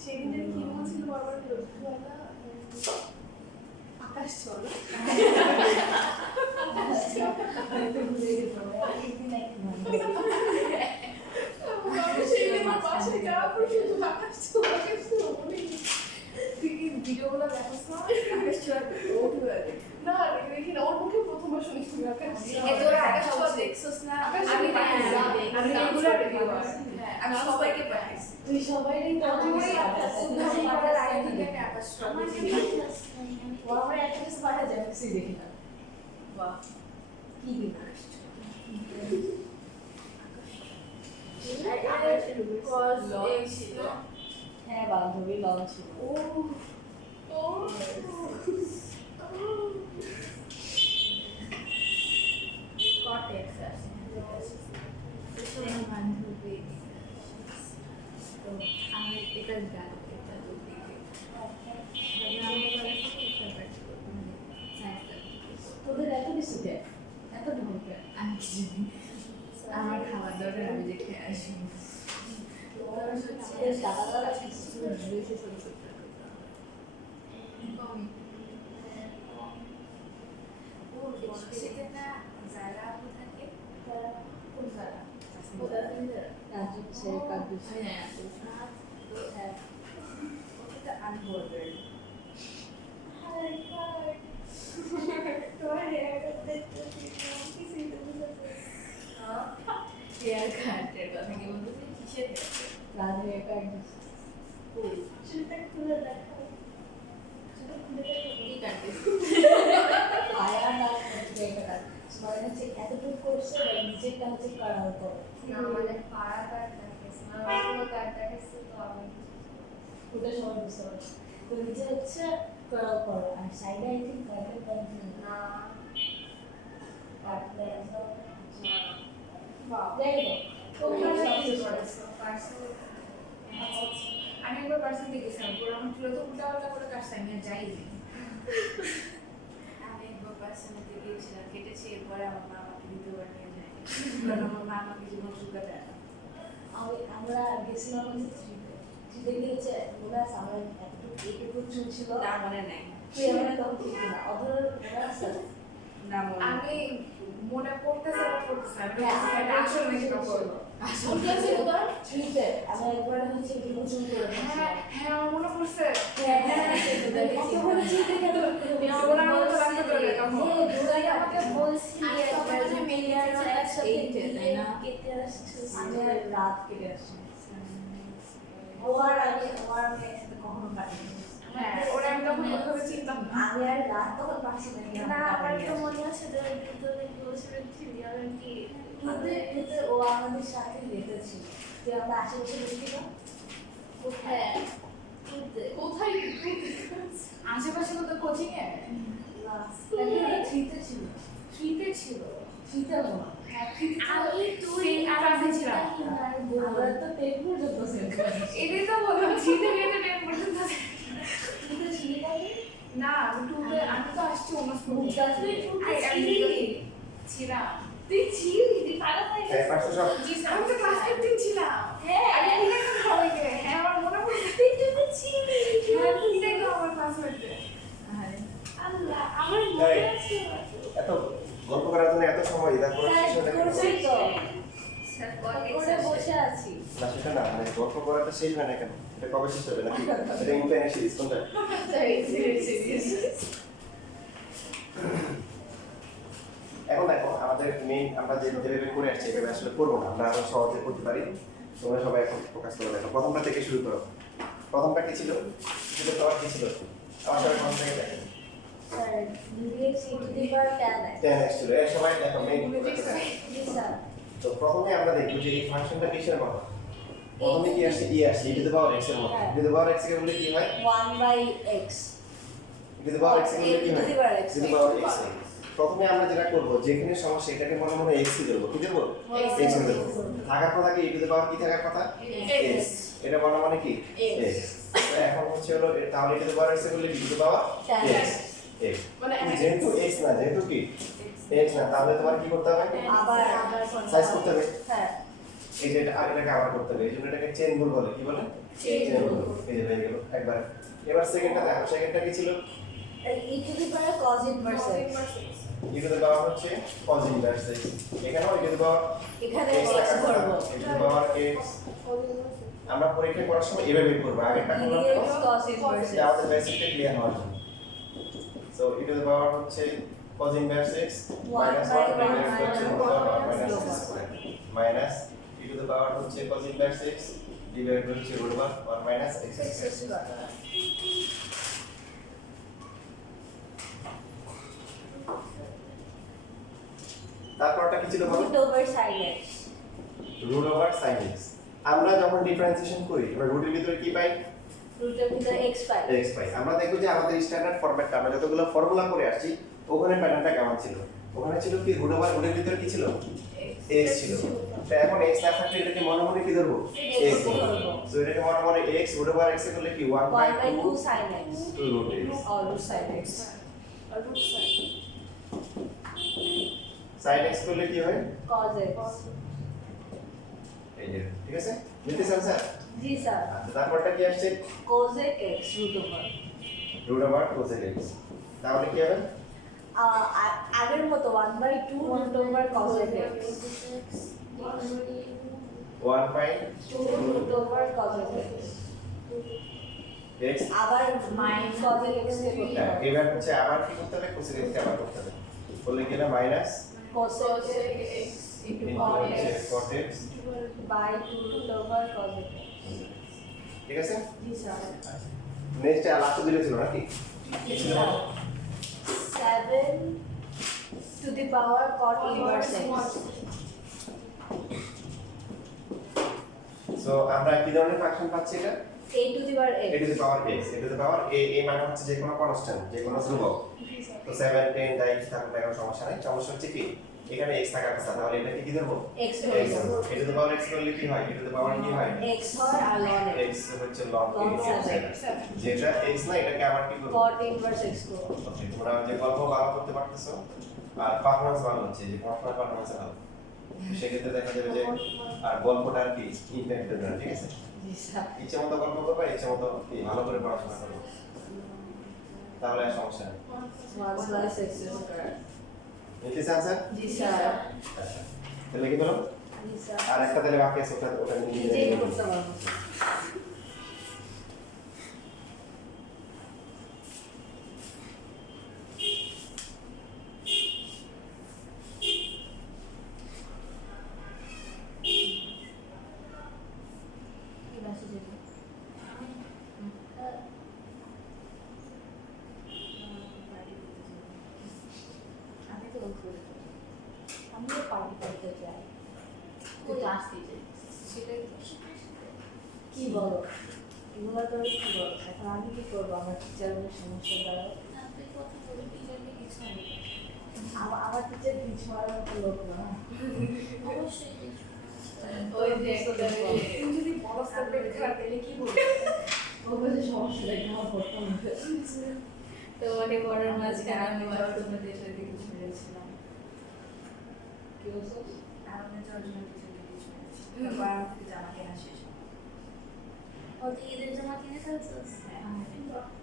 সেদিনের কি বলছিল বারবার লক্ষ্যওয়ালা আকাশ চলো ভিডিওগুলো দেখাস না আকাশ ছোঁয়া না দেখি না ওর মুখে প্রথমবার শুনিস তুমি আকাশ ছোঁয়া দেখছস না আমি আমি রেগুলার রিভিউয়ার আমি সবাইকে পাঠাই তুই সবাইরই উদ্বোধন করার আগে থেকে আমি আকাশ ছোঁয়া ও আমার একটা কিছু পাঠা যায় কিছু দেখি না বাহ কি দিন আকাশ ছোঁয়া হ্যাঁ বান্ধবী লং ছিল cot x আছে এটা বান্ধবী তো আমি এটা জানি এটা তো দিকে আমি তোদের এত কিছু দেয় এত ঢোকে আমি কি জানি আমার খাবার দরকার আমি যে খেয়ে আসি হেয়ার কাটের কথা কি বলতেছি কিসের সেটা খুলে দেখাও কি কাটতেছি এতটুকু করছে নিজেরটা হচ্ছে করার পর আমাদের পাড়া কার্ড দেখাইছে না আমার কার্ড দেখাইছে তো আমি ওটা সবাই বুঝতে পারছে তো নিচে হচ্ছে করার পর আর সাইডে আই থিঙ্ক কার্ডের কন্টিনিউ না কাটলে বাহ যাই হোক আমি একবার পার্সেন্ট দেখেছিলাম পুরো আমার চুলো তো উল্টা পাল্টা করে কাটছে আমি আর যাইনি আমি একবার পার্সেন্ট দেখেছিলাম কেটেছি এরপরে আমার মা আমাকে দ্বিতীয়বার নিয়ে যায় কারণ আমার মা আমাকে জীবন চুলকা দেয় না আমরা গেছিলাম হচ্ছে থ্রিতে গিয়েছে ওরা আমার এতটুকু এইটুকু চুল ছিল না মনে নাই তুই আমার তখন ঠিক না অধর ওরা আছে না মনে আমি মনে পড়তেছে না পড়তেছে আমি হ্যাঁ, আসল নাকি তখন আসল আছে ওটা থ্রিতে আমি একবার হচ্ছে একটু চুল করে হ্যাঁ হ্যাঁ আমার মনে পড়ছে হ্যাঁ হ্যাঁ কতক্ষণ চিনতে গেল ওরা আমাকে রাখতে পারে তখন দুরাই আমাকে বলছিলি আজকে একবার যে আমাদের মিলিয়ার একসাথে এইটে, তাই না? কেটে আসছে আমি আর রাত কেটে আসছি আমি একসাথে কখনো পারিনি। হ্যাঁ ওরা আমি তখন ওইভাবে চিনতাম না। আমি আর রাত তখন পারছি না। না আমার তো মনে আছে যে ভিতরে বসে ছিলি আর কি ও আমাদের সাথে যেতেছিল, তুই আমরা আশেপাশে দেখি না। হ্যাঁ কোথায় আশেপাশে তো কোচিং এ থ্রিতে ছিল, থ্রিতে ছিল। থ্রিতে মনে হয়। হ্যাঁ থ্রিতে আমি তুই আর ক্লাসে ছিলাম। আমরা তো 10 পর্যন্ত ছিল। এটাই তো বললাম থ্রিতে গিয়ে তো 10 পর্যন্ত থ্রিতে ছিল না আমি টুতে আমি তো আসছি অন্য স্কুল তুই ছিলাম। তুই ছিলি তুই পাগল হয়ে হ্যাঁ গেছিস। পাঁচশো সব আমি তো ক্লাস ক্যাপ্টেন ছিলাম। হ্যাঁ আমি লিখেছি সবাইকে। হ্যাঁ আমার মনে পড়ছে। তুই তো ছিলি হ্যাঁ তুইটাই তো আমার ক্লাসমেটে। আল্লাহ আমার মনে আছে এত গল্প করার জন্য এত সময় তারপর শেষ হয়ে গেল। করছি তো স্যার করে বসে আছি। না সেটা না মানে গল্প করাটা শেষ হয় না কেন, এটা কবে শেষ হবে নাকি এটা ইন্টারনেট সিরিজ কোনটা? এখন দেখো আমাদের মেইন আমরা যেভাবে করে আসছি এভাবে আসলে করবো না, আমরা আরো সহজে করতে পারি। তোমরা সবাই এখন ফোকাস করে দেখো, প্রথমটা থেকে শুরু করো। প্রথমটা কি ছিল? ছিল তো আর কি ছিল? আমার সবাই প্রথম থেকে দেখেন স্যার লিখেছি two the power 10x। 10x ছিল। এর সবাই দেখো মেইন। জি স্যার। তো প্রথমে আমরা দেখব যে এই ফাংশনটা কিসের মতো। প্রথমে কি আসছে? ই আসছে, e to the power x এর মতো। e to the power x কে বলে কি হয়? 1/x। e to the power x কে বলে কি হয়? e to the power x। e to the power x। প্রথমে আমরা যেটা করব, যেখানে সমস্যা এটাকে মনে মনে x ই দেব। কি দেব? x ই দেব। থাকার কথা কি? e টু দ্য পাওয়ার কি থাকার কথা? x। এটা মনে মনে কি? x। তো এখন হচ্ছে হলো তাহলে e to the power x এ বলে e to the power x। x মানে যেহেতু x না, যেহেতু কি x না, তাহলে তোমার কি করতে হবে? আবার সাইজ করতে হবে। হ্যাঁ এই যে এটাকে আবার করতে হবে, এই জন্য এটাকে চেইন রুল বলে। কি বলে? Chain rule. এই যে হয়ে গেল একবার। এবার সেকেন্ডটা দেখো, সেকেন্ডটা কি ছিল? e to the power cos inverse x। e to the power হচ্ছে cos ইনভার্স x। এখানেও e টু দ্য পাওয়ার এখানে x x করব। e to the power x। আমরা পরীক্ষা করার সময় এভাবে করব, আগেরটা করলাম কেন? dx cos inverse এটা x। আমাদের বেসিকটা ক্লিয়ার হওয়ার জন্য। So e to the power হচ্ছে cos inverse x minus 1 divide হচ্ছে root of minus x square minus e to the power হচ্ছে cos ইনভার্স x ডিভাইড হচ্ছে root of 1 minus x square. তারপরটা কি ছিল বলো? root over sin x। Root over sin x। আমরা যখন differentiation করি আমরা রুটের ভিতরে কি পাই? রুটের ভিতরে x পাই। x পাই। আমরা দেখব যে আমাদের স্ট্যান্ডার্ড ফরম্যাটটা আমরা যতগুলো ফর্মুলা করে আসছি ওখানে প্যাটার্নটা কেমন ছিল? ওখানে ছিল কি রুট ওভার রুটের ভিতরে কি ছিল? x ছিল। তো এখন x না থাকলে এটাকে মনে মনে কি ধরবো? x ধরবো। সো এটাকে মনে মনে x রুট ওভার x এ করলে কি 1/2 sin x root x। or root sin x। sin x করলে কি হয়? cos x। এই যে ঠিক আছে? বুঝতেছেন স্যার? জি স্যার। আচ্ছা তারপরটা কি আসছে? cosec x root over। Root over cosec x। তাহলে কি হবে? আগের মতো 1/2 root over cosec x। 1/2 root over cosec x। x। আবার cosec x কে করতে হ্যাঁ, হবে। এবার হচ্ছে আবার কি করতে হবে? cosec x কে আবার করতে হবে। বললে কি না minus cosec x into cot হচ্ছে x cot x। by 2 root over cosec x। ঠিক আছে? জি স্যার। নেক্সট লাস্ট দিলে ছিল নাকি? জি sir. 7 to the power cot inverse x। So আমরা কি ধরনের ফাংশন পাচ্ছি এটা? a to the power a x। Two the power x, a two the power a মানে হচ্ছে যে কোনো কনস্ট্যান্ট, যে কোনো ধ্রুবক। তো 7 10 যাই কিছু থাকুক না, কোনো সমস্যা নাই। সমস্যা হচ্ছে কি এখানে x থাকার কথা, তাহলে এটাকে কি ধরবো? x x ধরবো। a two the power x করলে কি হয়? a টু দ্য পাওয়ার কি হয়? x হয় আর ln x। x হচ্ছে log Log x। seven। যেটা x না এটাকে আবার কি করব? cot inverse x করব। ওকে, তোমরা যে গল্প ভালো করতে পারতেছো আর পারফরম্যান্স ভালো হচ্ছে, যে পড়াশোনার পারফরম্যান্স ভালো, সেক্ষেত্রে দেখা যাবে যে আর গল্পটা আর কি ইম্প্যাক্ট দেবে না। ঠিক আছে? জি স্যার। ইচ্ছে মতো গল্প করবা, ইচ্ছে মতো কি ভালো করে পড়াশোনা করবো, তাহলে আর সমস্যা নেই। 1 plus x square। নিতেছে আনসার? জি স্যার। আচ্ছা তাহলে কি বলো? জি স্যার। আর একটা তাহলে বাকি আছে, ওটা নিয়ে নিজেই নিয়ে করতে পারবো। কি মেসেজ এলো? লাস্ট টিচার সেটাই তো। কি বলো এগুলো তো কি বলো এখন আমি কি করবো আমার টিচারের সমস্যা দ্বারা তুই কথা বলে টিচারকে কিছু হবে আমার টিচার কিছু মারার মতো লোক না অবশ্যই ওই যে একটা তুমি যদি বড় সাবজেক্ট খারাপ তাহলে কি বলবে? ও বলে সমস্যা নেই আমার পড়তে হবে তোমাকে পড়ার মাঝখানে আমি তোমাদের সাথে কিছু বলেছিলাম কি বলছো আমি যাওয়ার জন্য কিছু কিছু তারপর আমার থেকে জামা কেনা শেষ হয়। ও তুই ঈদের জামা কিনে ফেলছিস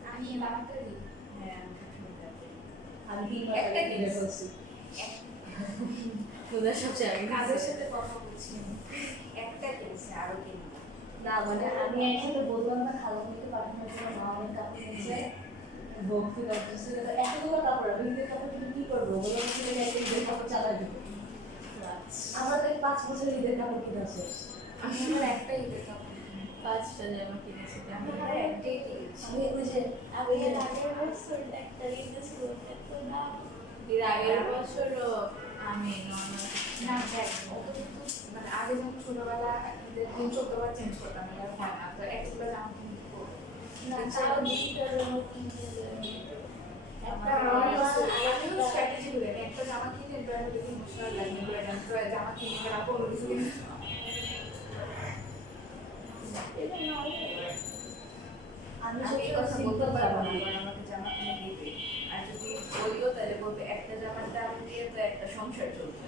আমি বাবাকে দিই হ্যাঁ আমি সবসময় যাই। আমি 3 মাস একটা আগে কিনে কিনেছি। ফেলছি তোদের সবচেয়ে আমি কাজের সাথে কথা বলছি একটা কিনছে আরো কিনবো। না মানে আমি একসাথে বললাম না খালা থেকে পাঠানোর জন্য মা অনেক কাপড় কিনছে ভক্তি করতেছে এতগুলো কাপড় আমি ঈদের কাপড় কিনে কি করবো বলে বলছিল একটা ঈদের কাপড় চালাই দেবো আমার তো 5 বছর ঈদের কাপড় কিনে আছে আমি আমার একটাই ঈদের কাপড় কিনি। 5টা জামা কিনেছি আমি আমার একটাই কিনেছি। আমি ওই যে আমি এর আগের বছর একটা ঈদের স্কুলে তো না এর আগের বছরও আমি নর্মাল না দেখ অত কিন্তু মানে আগে যখন ছোটবেলা ঈদের দিন 14 বার চেঞ্জ করতাম এটা হয় না তো একটা জামা কিনবো। না তাও দুইটা জামা কিনতে একটা আমিও স্ট্র্যাটেজি করে একটা জামা কিনে ড্রয়ারে দেখি ইমোশনাল লাগে ড্রয়ারে জামা কিনে গেলে আপু অন্য কিছু কিনে আমি আমি এই সত্যি কথা সিম্পল বলতে পারবো জামা না কারণ আমাকে জামা কিনে দিবে আর যদি বলিও তাহলে বলবে একটা জামার দাম দিয়ে তো একটা সংসার চলবে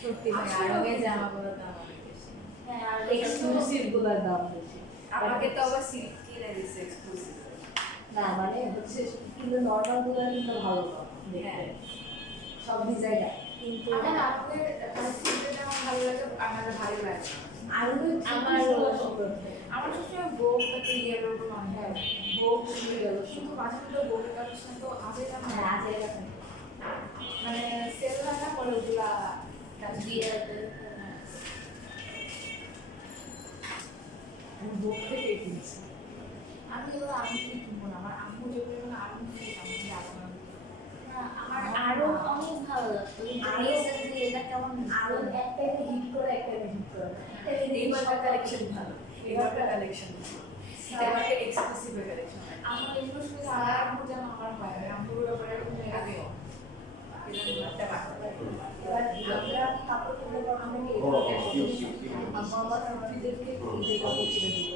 সত্যি মানে আরঙে জামাগুলোর দাম অনেক বেশি হ্যাঁ আর এক্সক্লুসিভ গুলোর দাম বেশি আমাকে তো আবার সিল্ক কিনে দিচ্ছে এক্সক্লুসিভ না মানে হচ্ছে কিন্তু নর্মাল গুলো কিন্তু ভালো পাবো হ্যাঁ। দেখতে সব ডিজাইনার কিন্তু আমার আমাদের মানে সিল্কের জামা ভালো লাগে আমার ভালো লাগে আর আমার আমার সবসময় বোক তাতে ইয়েলো মনে হয় বোক শুধু মাঝে মধ্যে বোকের কালেকশন তো আগে জামা হ্যাঁ আছে এরকম মানে সেল হয় না পরে ওগুলা দিয়ে আমি বুক থেকে কিনছি আমি এগুলো আমি কিনবো না আমার আম্মু যেগুলো আম্মু কিনে আমি আলাদা না আমার আরো অনেক ভালো লাগতো আরো এটা কেমন আর একটা হিট করে একটা হিট করে এইবারকার কালেকশন ভালো এইবারকার কালেকশন এবারকার এক্সক্লুসিভ কালেকশন আমার এগুলো শুধু আর আম্মু যেন আমার হয় আম্মুর ব্যাপারে কোনো লাগেও একটা বাচ্চা এবার আমরা কাপড় কিনতে পারবো আমি আমার ফ্রিদেরকে ঈদের কাপড় কিনে দিব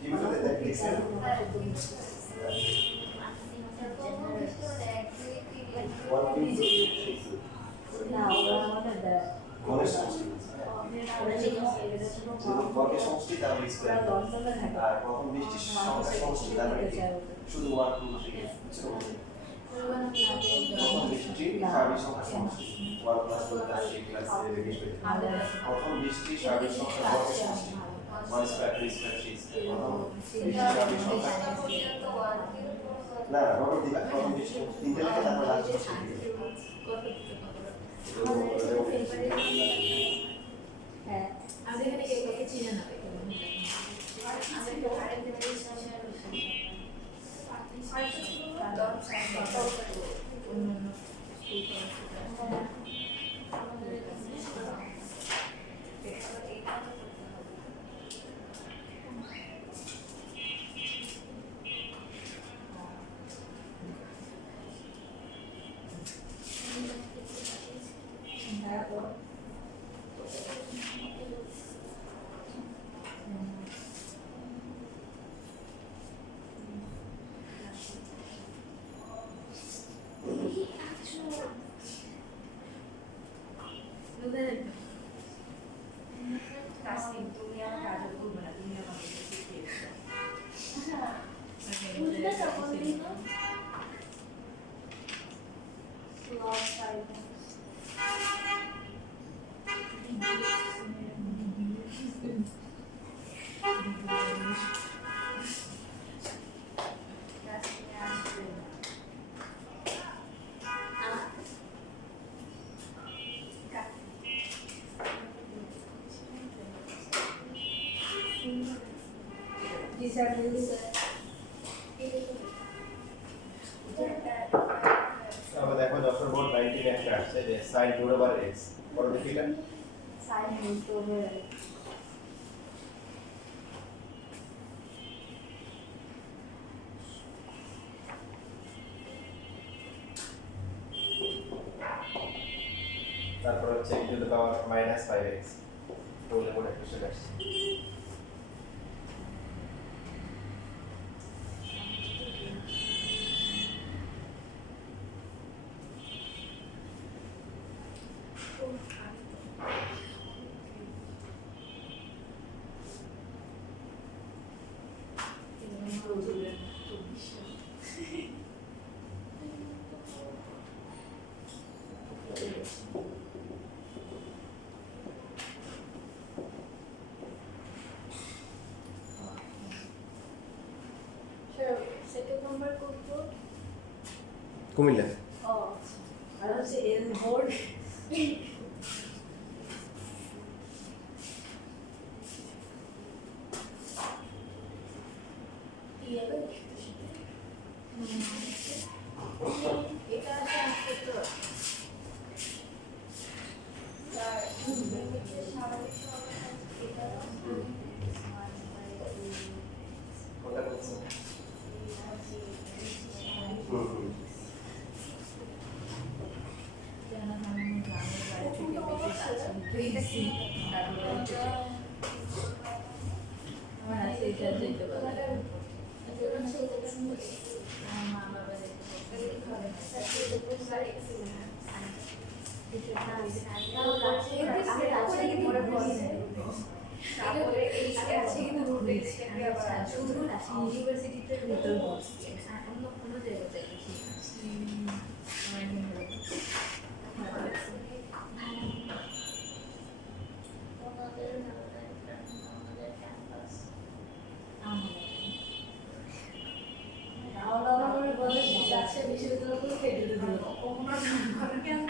কিভাবে দেখছেন না ওরা আমাদের দেয় গণেশ সংস্কৃতি ওরা বর্গের সংস্কৃতি তার লিস্ট ওরা লন্ডনে থাকে আর প্রথম বৃষ্টির সংখ্যা সংস্কৃতি তার শুধু 1 2 3 বুঝছো প্রথম বৃষ্টি সার্বিক সংখ্যা সংস্কৃতি 1 প্লাস 2 প্লাস 3 প্লাস 7 বৃষ্টি প্রথম বৃষ্টি সার্বিক সংখ্যা বর্গের সংস্কৃতি 1 স্কয়ার 3 স্কয়ার 3 স্কয়ার প্রথম বৃষ্টি সার্বিক সংখ্যা না রকম দিবা প্রথম বৃষ্টি তিনটে লেখা তারপর লাস্ট হ্যাঁ আমি এখানে কেউ কাউকে চিনে না দেখে তারপর তাসনিম তুমি আমার কাজ করবে না তুমি আমাকে শিখিয়ে দিও টিচার আমরা দেখো যশোর বোর্ড 19 এ আসে আসলে যে sin রুট ওভার x পরে দেখি এটা সাইন রুট ওভার তারপর হচ্ছে e to the power minus 5x বলে বলে একুশে আসছে সেকেন্ড নাম্বার করব কুমিল্লা ও আর হচ্ছে এল বোর্ড এটা আসে তো কোনটা বলছো হুম যেন আমি গ্রামের বাড়ি থেকে বেশি কাছে পেয়েছি তারপরে আমার আছে এটা যেতে পারে আমার মা বাবা শুধু ইউনিভার্সিটিতে ভিতর বসছে আর অন্য কোনো জায়গাতে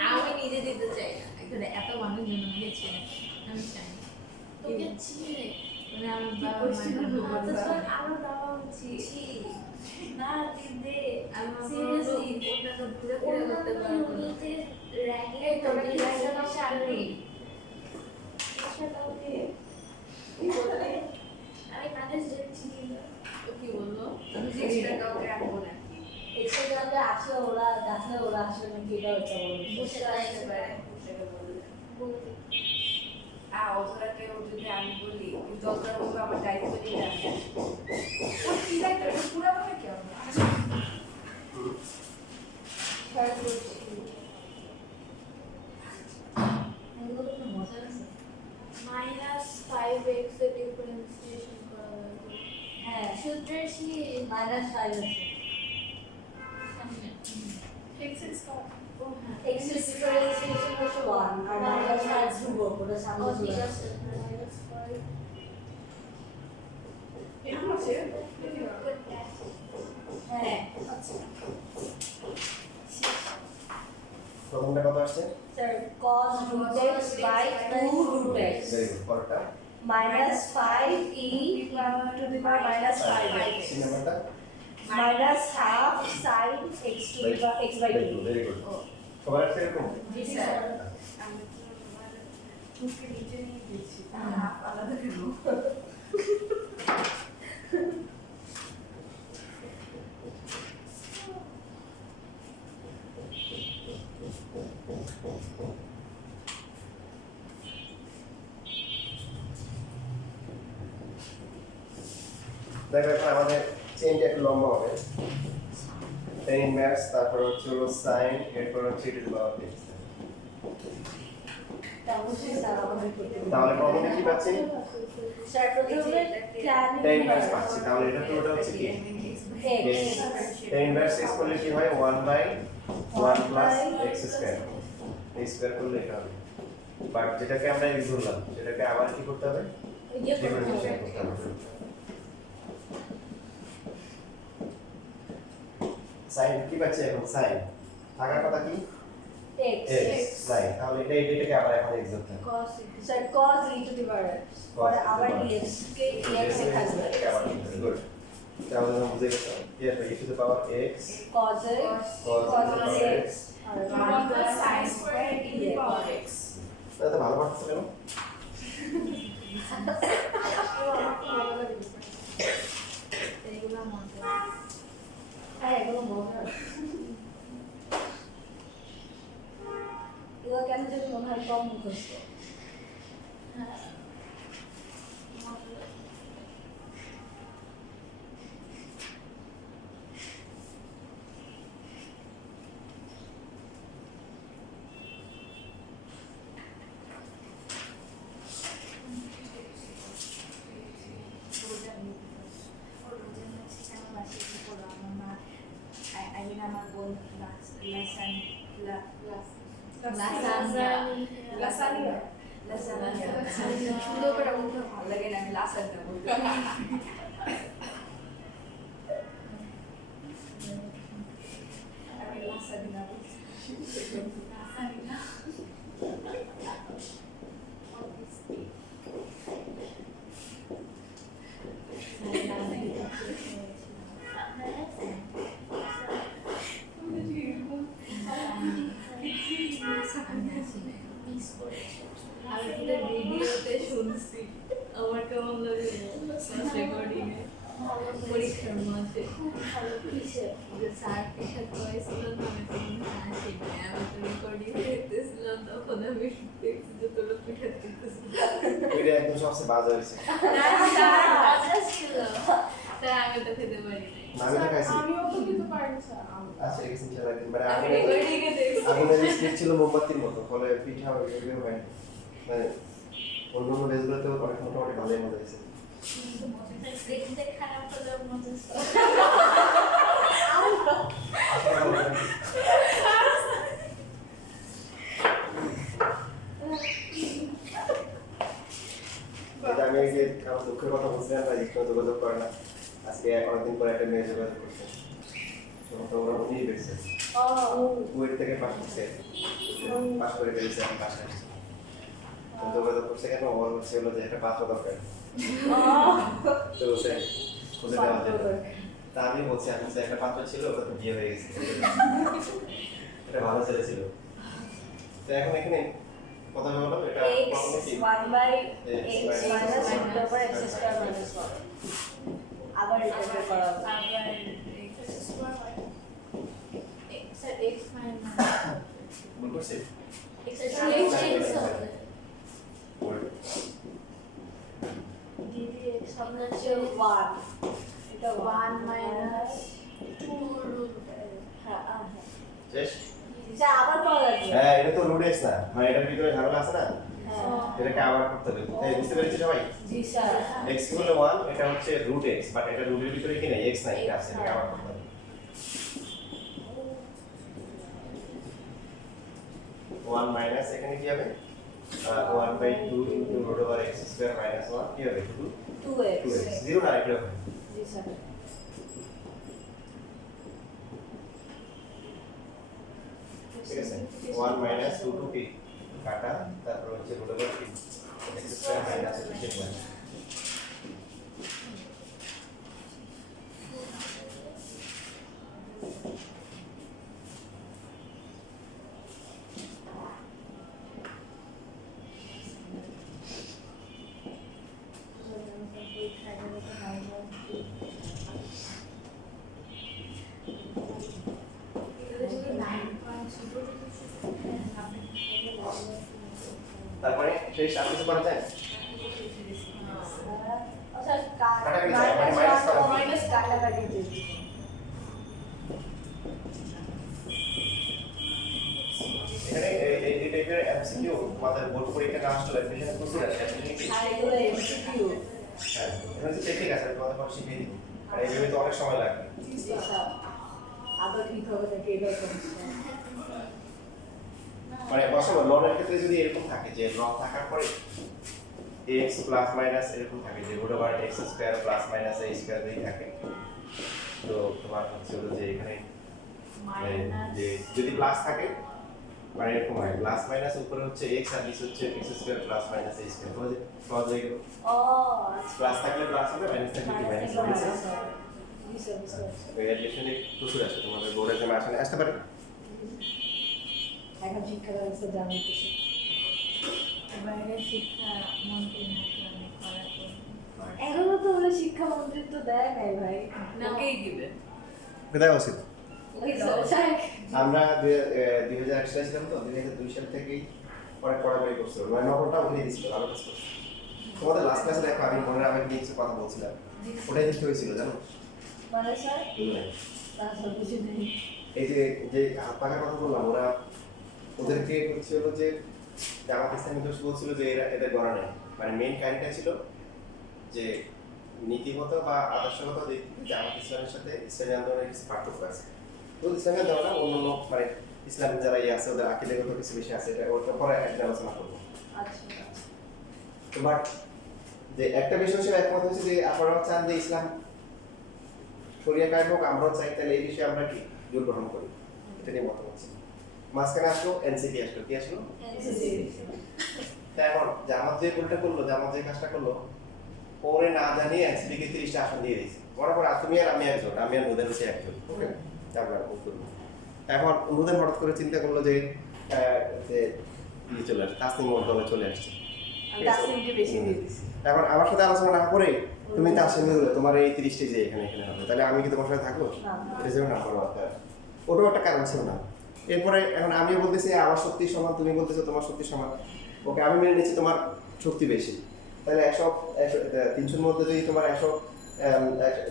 আমি নিজে দিতে চাই না এখানে এত মানুষ জন্য গেছে আমি চাই না তোকে চিনে মানে আমার কি বাবা করছিস মায়ের বলবো? বাবা আরো বাবা উচিত না দিদে আমি Seriously? ওটা তো ঘুরে ঘুরে করতে পারবো না এই তোরা কি রাইসা পাশে আনবি আমি কাদের চিনি না তো কি বললো আমি জিনিসটা কাউকে রাখবো না এসে যাবে আসলে ওরা গাছলে ওরা আসলে নাকি এটা হচ্ছে বসে থাকতে পারে বলতে ওদেরকে যদি আমি বলি কিন্তু ওদের বলবে আমার দায়িত্ব নিয়ে রাখে ও কি দায়িত্ব পুরো মানে কেমন মজা আছে -5x এর ডিফারেন্সিয়েশন করা লাগবে হ্যাঁ সূত্রের কি -5 আছে x কত ও হ্যাঁ x এর ডিফারেন্সিয়েশন হচ্ছে 1 আর -5 ধ্রুবক ওটা সামনে ও চলে ঠিক আসে আছে -5 এরকম আছে হ্যাঁ প্রথমটা কত আসছে sir cos root x by 2 root x very good পরেরটা -5e to the power -5x তিন নাম্বারটা -half sin x to the power x by 2 very good সবার আসছে এরকম জি স্যার আমি তো মুখে নিচে নিয়ে দিয়েছি আলাদা কেন দেখো এখন আমাদের চেইনটা একটু লম্বা হবে tan ইনভার্স তারপর হচ্ছে হলো sin এরপর হচ্ছে e to the power x অবশ্যই স্যার আমাদের করতে হবে। তাহলে প্রথমে কি পাচ্ছি স্যার প্রথমে tan tan ইনভার্স পাচ্ছি তাহলে এটা পুরোটা হচ্ছে কি x tan ইনভার্স x করলে কি হয় 1 বাই 1 প্লাস x স্কয়ার এই স্কয়ার করলে এটা হবে বাট যেটাকে আমরা x ধরলাম সেটাকে আবার কি করতে হবে ডিফারেন্সিয়েশন করতে হবে sin কি পাচ্ছি এখন sin থাকার কথা কি x x নাই তাহলে এটাকে আবার এখন x ধরতে হবে cos sir cos e to the power x পরে আবার dx কে dx এ থাকবে গুড তাহলে আমরা বুঝে গেলাম here by e to the power x cos x cos cos e to the power x x R 1 plus sin square e to the power x তাহলে ভালো পারছো কেন এইগুলো মনে হ্যাঁ এগুলো মনে হয় এগুলো কেন যেন মনে হয় কম মুখস্থ আমার বোন সুন্দর করে বলতে ভালো লাগে না আমি লাসানটা বলতে আমি লাসানিনা বলছি লাসানিনা আমি তোদের ভিডিওতে শুনছি আমার কেমন লাগে রেকর্ডিংয়ে পরীক্ষার মাঝে যে স্যার টিচার করেছিল না আমি তখন হাসি আমি তো রেকর্ডিং দেখতেছিলাম তখন আমি দেখছি যে তোরা পিঠা দিতেছিল ওইটা একদম সবচেয়ে বাজে হয়েছে তাই আমি তো খেতে পারি না আমি তো খাইছি আমিও তো খেতে পারি স্যার আচ্ছা ঠিক আছে ইনশাআল্লাহ একদিন মানে আমি আমি রেকর্ডিংয়ে দেখছি আগুনের স্পিড ছিল মোমবাতির মতো ফলে পিঠা ওইভাবে হয় না। মানে অন্য অন্য দেশগুলোতেও অনেক মোটামুটি ভালোই মজা হয়েছে দেখতে খারাপ হলেও মজা এটা আমি এই যে আমার দুঃখের কথা বলছিলাম না যে কেউ যোগাযোগ করে না আজকে অনেকদিন পরে একটা মেয়ে যোগাযোগ করছে তো ওরা উনিই বেড়েছে কুয়েট থেকে পাস করছে পাস করে বেরিয়েছে আমি পাশে আসছি তো যোগাযোগ করছে কেন ওর হচ্ছে হলো যে একটা পাত্র দরকার তো বলছে খুঁজে দেওয়া যাবে তা আমি বলছি আমি যে একটা পাত্র ছিল ওটা তো বিয়ে হয়ে গেছে এটা ভালো ছেলে ছিল তো এখন এখানে কথা বললাম এটা x 1 by x minus 1 over x square minus 1 আবার এটা বের করা হবে আবার x minus ভুল করছি ddx সামনে আছে 1 এটা 1 minus 2 root হ্যাঁ হ্যাঁ শেষ যা আবার করা লাগবে হ্যাঁ এটা তো রুট এক্স না মানে এটার ভিতরে ঝামেলা আছে না হ্যাঁ এটাকে আবার করতে হবে তাই বুঝতে পেরেছি সবাই জি স্যার x হলো 1 এটা হচ্ছে রুট x বাট এটা রুটের ভিতরে কি নাই x নাই এটা আছে এটাকে আবার করতে হবে 1 মাইনাস এখানে কি হবে 1/2 into root over x square minus 1 কি হবে 2x 2x 0 না এটা হবে জি স্যার ঠিক আছে 1 মাইনাস 2 টু কি কাটা তারপর হচ্ছে root over x square minus 2 তারপরে শেষ আর কিছু করা যায় আচ্ছা কাটাকাটি যায়, মানে minus করা যায়। মাইনাস কাটাকাটি দিই এখানে এই টাইপের এমসিকিউ আমাদের বোর্ড পরীক্ষা না আসলে অ্যাডমিশন করতে আছে আর এগুলো এমসিকিউ হ্যাঁ এখানে যে টেকনিক আছে তোমাদের পর শিখিয়ে দিই আর এই ভেবে তো অনেক সময় লাগবে জি স্যার আবার ঠিক হবে নাকি এটা সমস্যা মানে বসাবো লনের ক্ষেত্রে যদি এরকম থাকে যে লন থাকার পরে x প্লাস মাইনাস এরকম থাকে যে root over x square plus minus a square দুই থাকে তো তোমার হচ্ছে হলো যে এখানে যে যদি প্লাস থাকে মানে এরকম হয় প্লাস মাইনাস উপরে হচ্ছে x আর নিচে হচ্ছে x square plus minus a square তো সহজ হয়ে গেল ও প্লাস থাকলে প্লাস হবে মাইনাস থাকলে কি মাইনাস হবে জি স্যার বুঝতে পারছি। অ্যাডমিশনে প্রচুর আসে, তোমাদের বোর্ড এক্সামে আসে না, আসতে পারে। এখন শিক্ষা ব্যবস্থা যা হইতেছে বাইরে শিক্ষা মন্ত্রী নাকি অনেক খারাপ করে। এখনো তো ওরা শিক্ষামন্ত্রী তো দেয় নাই ভাই। ওকেই দিবে কোথায় উচিত? ওই স্যার আমরা 2001 সালে ছিলাম তো, 2002 সাল থেকেই অনেক পড়াশোনা করছিল, মানে নকলটা উনি দিছিল, ভালো কাজ করছে। তোমাদের লাস্ট ক্লাসে দেখো আমি মনে আমি নিয়ে কিছু কথা বলছিলাম, ওটাই কি হয়েছিল জানো? মানে স্যার বুঝলে? তাছাড়া বুঝি নেই। এই যে যে হাত পাকার কথা বললাম, ওরা ওদেরকে হচ্ছিল যে জামাত ইসলামী দোষ বলছিল যে এরা এদের গড়া নেই, মানে মেইন কাহিনীটা ছিল যে নীতিগত বা আদর্শগত দিক থেকে জামাত ইসলামের সাথে ইসলামী আন্দোলনের কিছু পার্থক্য আছে। তো ইসলামী আন্দোলন অন্যান্য মানে ইসলামের যারা ইয়ে আছে ওদের আকিদাগত কিছু বেশি আছে, এটা ওটার পরে একটা আলোচনা করবো। আচ্ছা তো বাট যে একটা বিষয় হিসেবে একমত হয়েছে যে আপনারাও চান যে ইসলাম শরিয়া কায়েম হোক, আমরাও চাই, তাহলে এই বিষয়ে আমরা কি জোট গঠন করি, এটা নিয়ে মতামত ছিল। মাঝখানে আসলো এনসিপি, আসলো কি আসলো? তা এখন জামাত যে ভুলটা করলো, জামাত যে কাজটা করলো, ওরে না জানিয়ে এনসিপিকে 30টা আসন দিয়ে দিয়েছে। মনে করো তুমি আর আমি একজন, আমি আর ওদের হচ্ছে একজন, ওকে আমরা করবো। এখন ওদের হঠাৎ করে চিন্তা করলো যে যে ইয়ে চলে আসছে, তাসনিম ওর দলে চলে আসছে। আমি তাসলিমকে বেশি দিয়ে দিছি। এখন আমার সাথে আলোচনা না করে তুমি তাসনিমে দিলে তোমার এই 30টা যে এখানে এখানে হবে, তাহলে আমি কি তোমার সাথে থাকবো? সেজন্য না করো একটা, ওটাও একটা কারণ ছিল না। এরপরে এখন আমিও বলতেছি আমার শক্তি সমান, তুমি বলতেছো তোমার শক্তি সমান, ওকে আমি মেনে নিচ্ছি তোমার শক্তি বেশি, তাহলে 300-র মধ্যে যদি তোমার 100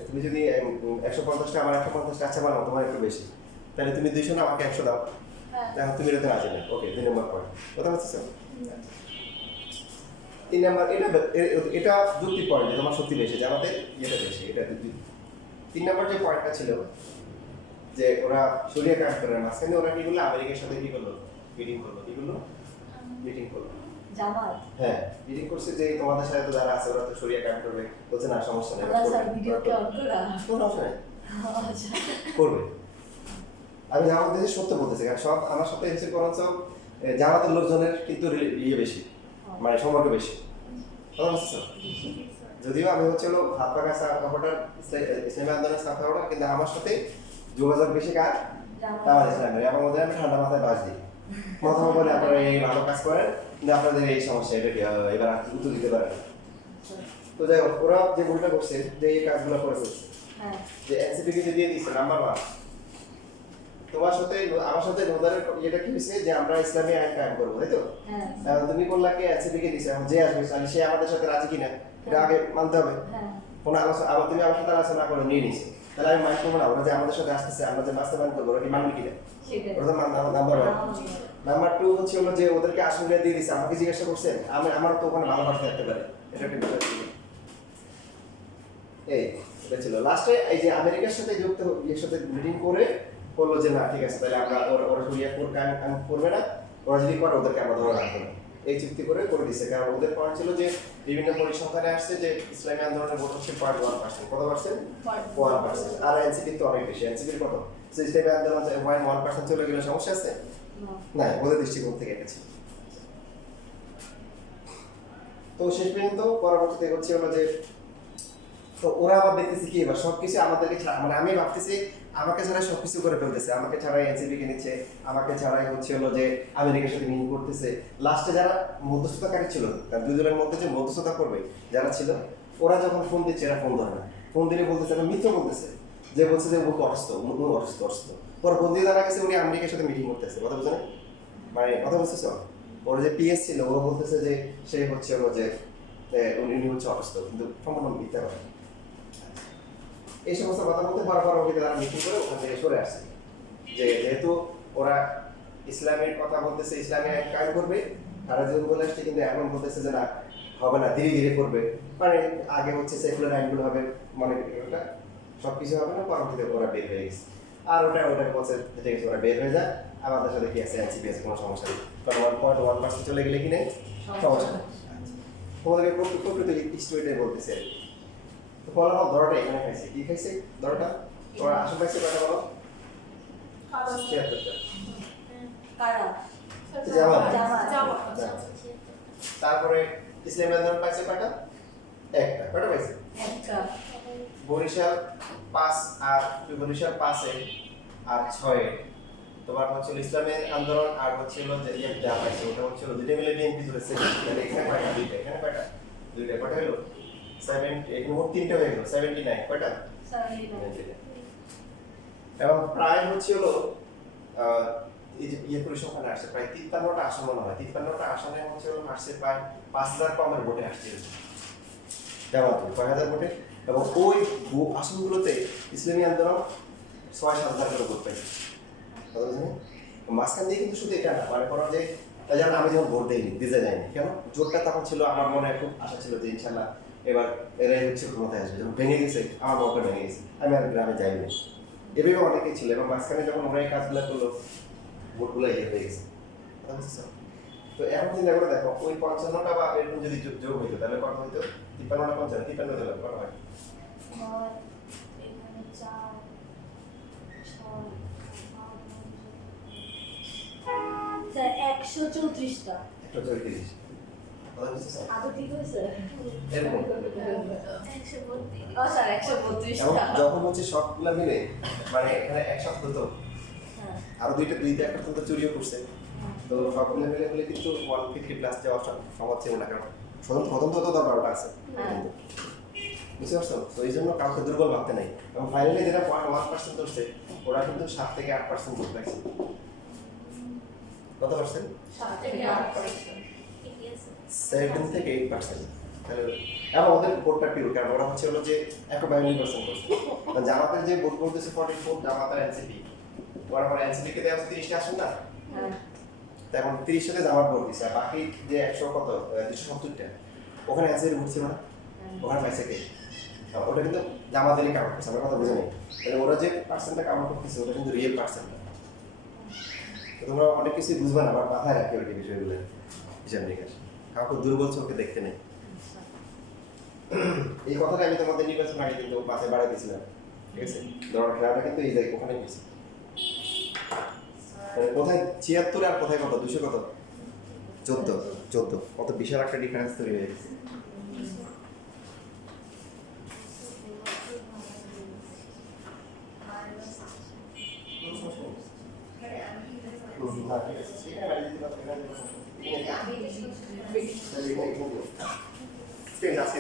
তুমি যদি 150টা আমার 150টা আচ্ছা বানাও, তোমার একটু বেশি, তাহলে তুমি 200 না আমাকে 100 দাও, এখন তুমি এটাতে রাজি না, ওকে 2 নম্বর পয়েন্ট। কথা বলতেছো? 3 নম্বর এটা যুক্তি পয়েন্ট, তোমার শক্তি বেশি, জামাতে ইয়েটা বেশি, এটা 3 নম্বর যে পয়েন্টটা ছিল যে ওরা শরিয়া কায়েম করে, মাঝখানে ওরা কি করলো, আমেরিকার সাথে কি করলো, মিটিং করলো। কি করলো? মিটিং করলো। জামাত হ্যাঁ মিটিং করছে যে তোমাদের সাথে তো যারা আছে ওরা তো শরিয়া কায়েম করবে, বলছে না সমস্যা নেই, আমরা স্যার ভিডিওকে অন করা কোনো সমস্যা নেই, আচ্ছা করবে। আমি জামাত দেশে সত্য বলতেছি, কারণ সব আমার সাথে এসে বরঞ্চ জামাতের লোকজনের কিন্তু ইয়ে বেশি, মানে সম্পর্ক বেশি। কথা বুঝছো? যদিও আমি হচ্ছে হলো হাত পাকা সাপোর্টার, ইসলামী আন্দোলনের সাপোর্টার, কিন্তু আমার সাথে যোগাযোগ বেশি কার? জামাত ইসলামের। এবং ওদের আমি ঠান্ডা মাথায় বাস দিই, কথা বলে আপনারা এই ভালো কাজ করেন, কিন্তু আপনাদের এই সমস্যা, এটা কি এবার আর উত্তর দিতে পারেন। তো যাই হোক, ওরা যে ভুলটা করছে, যে এই কাজগুলো করে ফেলছে, হ্যাঁ যে এনসিপিকে যে দিয়ে দিচ্ছে নাম্বার 1, তোমার সাথে আমার সাথে রোজারের এটা কি হয়েছে যে আমরা ইসলামী আইন কায়েম করবো, তাই তো? হ্যাঁ এখন তুমি করলা কি এনসিপিকে দিছো, এখন যে আসবে সে আমাদের সাথে রাজি কিনা এটা আগে মানতে হবে। হ্যাঁ কোনো আলোচনা আবার তুমি আমার সাথে আলোচনা করে নিয়ে নিছো, তাহলে আমি মাইন্ড করবো না, ওরা যে আমাদের সাথে আসতেছে, আমরা যে বাস্তবায়ন করবো, ওরা কি মানবে কিনা? সেটাই ওরা তো নাম্বার 1। নাম্বার 2 হচ্ছে হলো যে ওদেরকে আসনটা দিয়ে দিছে, আমাকে জিজ্ঞাসা করছেন, আমার তো ওখানে ভালো ভাষা থাকতে পারে, এটা একটা বিষয় ছিল। এই এটা ছিল লাস্টে এই যে আমেরিকার সাথে যুক্ত ইয়ের সাথে মিটিং করে বললো যে না ঠিক আছে, তাহলে আমরা ওরা শরিয়া করবে না, ওরা যদি করে ওদেরকে আমরা ধরে রাখবো না, এই চুক্তি করে দিচ্ছে। কারণ ওদের পয়েন্ট ছিল যে বিভিন্ন পরিসংখ্যানে আসছে যে ইসলামী আন্দোলনের ভোট হচ্ছে 0.1%, কত পার্সেন্ট? 1%। আর এনসিপি তো অনেক বেশি, এনসিপির কত? ইসলামী আন্দোলন 1% চলে গেলে সমস্যা আছে না, ওদের দৃষ্টিকোণ থেকে এটা ছিল। তো শেষ পর্যন্ত পরবর্তীতে হচ্ছে হলো যে তো ওরা আবার দেখতেছি কি এবার সবকিছু আমাদেরকে মানে আমি ভাবতেছি আমাকে ছাড়া সবকিছু করে ফেলতেছে, আমাকে ছাড়াই এনসিপি কে নিচ্ছে, আমাকে ছাড়াই হচ্ছে হলো যে আমেরিকার সাথে মিটিং করতেছে। লাস্টে যারা মধ্যস্থতাকারী ছিল, তার দুই দলের মধ্যে যে মধ্যস্থতা করবে যারা ছিল, ওরা যখন ফোন দিচ্ছে এরা ফোন ধরে না, ফোন দিলে বলতেছে আমি মিথ্যা বলতেছে, যে বলছে যে উনি অসুস্থ। পর ফোন দিয়ে জানা গেছে উনি আমেরিকার সাথে মিটিং করতেছে, কথা বুঝলেন? মানে কথা বুঝতেছ? ওর যে পিএস ছিল ও বলতেছে যে সে হচ্ছে হলো যে উনি হচ্ছে অসুস্থ, কিন্তু সম্পূর্ণ মিথ্যা কথা। এই সমস্ত কথা বলতে পরবর্তীতে তারা মিটিং করে ওখান থেকে সরে আসছে, যে যেহেতু ওরা ইসলামের কথা বলতেছে, ইসলামী আইন কায়েম করবে, তারা যেহেতু বলে আসছে, কিন্তু এখন বলতেছে যে না হবে না, ধীরে ধীরে করবে, মানে আগে হচ্ছে সেকুলার আইনগুলো হবে, মানে ওটা সবকিছু হবে না, পরবর্তীতে ওরা বের হয়ে গেছে। আর ওটা বলছে ঠিক আছে ওরা বের হয়ে যায়, আমাদের সাথে কি আছে এনসিপি আছে, কোনো সমস্যা নেই, কারণ 1.1% চলে গেলে কি নেই সমস্যা নেই। তোমাদেরকে প্রকৃত স্টোরিটাই বলতেছে। ফলাফল ধরাটা এখানে খাইছে, কি খাইছে ধরাটা? ওরা আসন পাইছে কয়টা বলো? 76টা। কারা জামাত। তারপরে ইসলামী আন্দোলন পাইছে কয়টা? একটা। কয়টা পাইছে? একটা বরিশাল 5 আর বরিশাল 5 আর 6 তোমার হচ্ছে ইসলামী আন্দোলন আর হচ্ছে হলো যে যা পাইছে ওটা হচ্ছে দুটো মিলে বিএনপি ধরেছে তাহলে এখানে কয়টা দুইটা এখানে কয়টা দুইটা কয়টা হলো 70 এখানে মোট তিনটা হয়ে গেল 79 কয়টা 79 এবং প্রায় হচ্ছে হলো এই যে ইয়ে পরিসংখ্যান আসছে প্রায় 53টা আসন মনে হয় 53টা আসনে হচ্ছে হলো আসছে প্রায় 5000 কমের ভোটে আসছে জামাত 5000 ভোটে এবং ওই আসনগুলোতে ইসলামী আন্দোলন 6-7 করে ভোট পাইছে মাঝখান দিয়ে কিন্তু শুধু এটা না মানে কোনো যে যেমন আমি যখন ভোট দিইনি দিতে যাইনি কেন জোরটা তখন ছিল আমার মনে খুব আশা ছিল যে ইনশাল্লাহ এবার এরাই হচ্ছে ক্ষমতায় আসবে যখন ভেঙে গেছে আমার মতো ভেঙে গেছে আমি আর গ্রামে যাইনি এভাবে অনেকেই ছিল এবং মাঝখানে যখন ওরা এই কাজগুলো করলো ভোটগুলো ইয়ে হয়ে গেছে তো এখন চিন্তা করে দেখো ওই 55টা বা এরকম যদি যোগ হইতো তাহলে কত হইতো 53 55 দিলে কত হয় এখানে 4 6 134টা 134 কথা বুঝছো স্যার আদৌ ঠিক হয়েছে এরকম 132 ও স্যার 132টা এবং যখন হচ্ছে সবগুলা মিলে মানে এখানে এক সপ্তাহ তো হ্যাঁ আরো দুইটা একটা তো চুরিও করছে তো সবগুলো মিলে মিলে কিন্তু 150 প্লাস যাওয়ার সম্ভব ছিল না কারণ স্বতন্ত্র তো 12টা আছে বুঝতে পারছো তো এই জন্য কাউকে দুর্বল ভাবতে নাই এবং ফাইনালি যেটা 1% ধরছে ওরা কিন্তু 7 থেকে 8% ভোট পাইছে কত পার্সেন্ট 7 থেকে 8% 7 থেকে 8% তাহলে এবং ওদের ভোটটা পিওর কারণ ওরা হচ্ছে হলো যে 192% করছে জামাতের যে ভোট করতেছে 44 জামাতের এনসিপি ওরা পরে এনসিপি কে দেওয়া 30টা আসেন না তখন 30 সাথে জামাত ভোট দিছে আর বাকি যে 100 কত 270টা ওখানে এনসিপি ভোট ছিল না ওখানে পাইছে কে ওটা কিন্তু জামাতেরই কাউন্ট করছে আমার কথা বুঝে নেই তাহলে ওরা যে পার্সেন্টটা কাউন্ট করতেছে ওটা কিন্তু রিয়েল পার্সেন্ট তো তোমরা অনেক কিছু বুঝবে না আবার মাথায় রাখি ওই বিষয়গুলো হিসাব নিকাশ কাউকে দুর্বল চোখে দেখতে নেই এই কথাটা আমি তোমাদের নির্বাচন আগে কিন্তু মাথায় বাড়াই দিয়েছিলাম ঠিক আছে ধরো খেলাটা কিন্তু এই জায়গায় ওখানে গেছে কোথায় 76 আর কোথায় কত 200 কত 14 কত বিশাল একটা ডিফারেন্স তৈরি হয়ে গেছে ঠিক আছে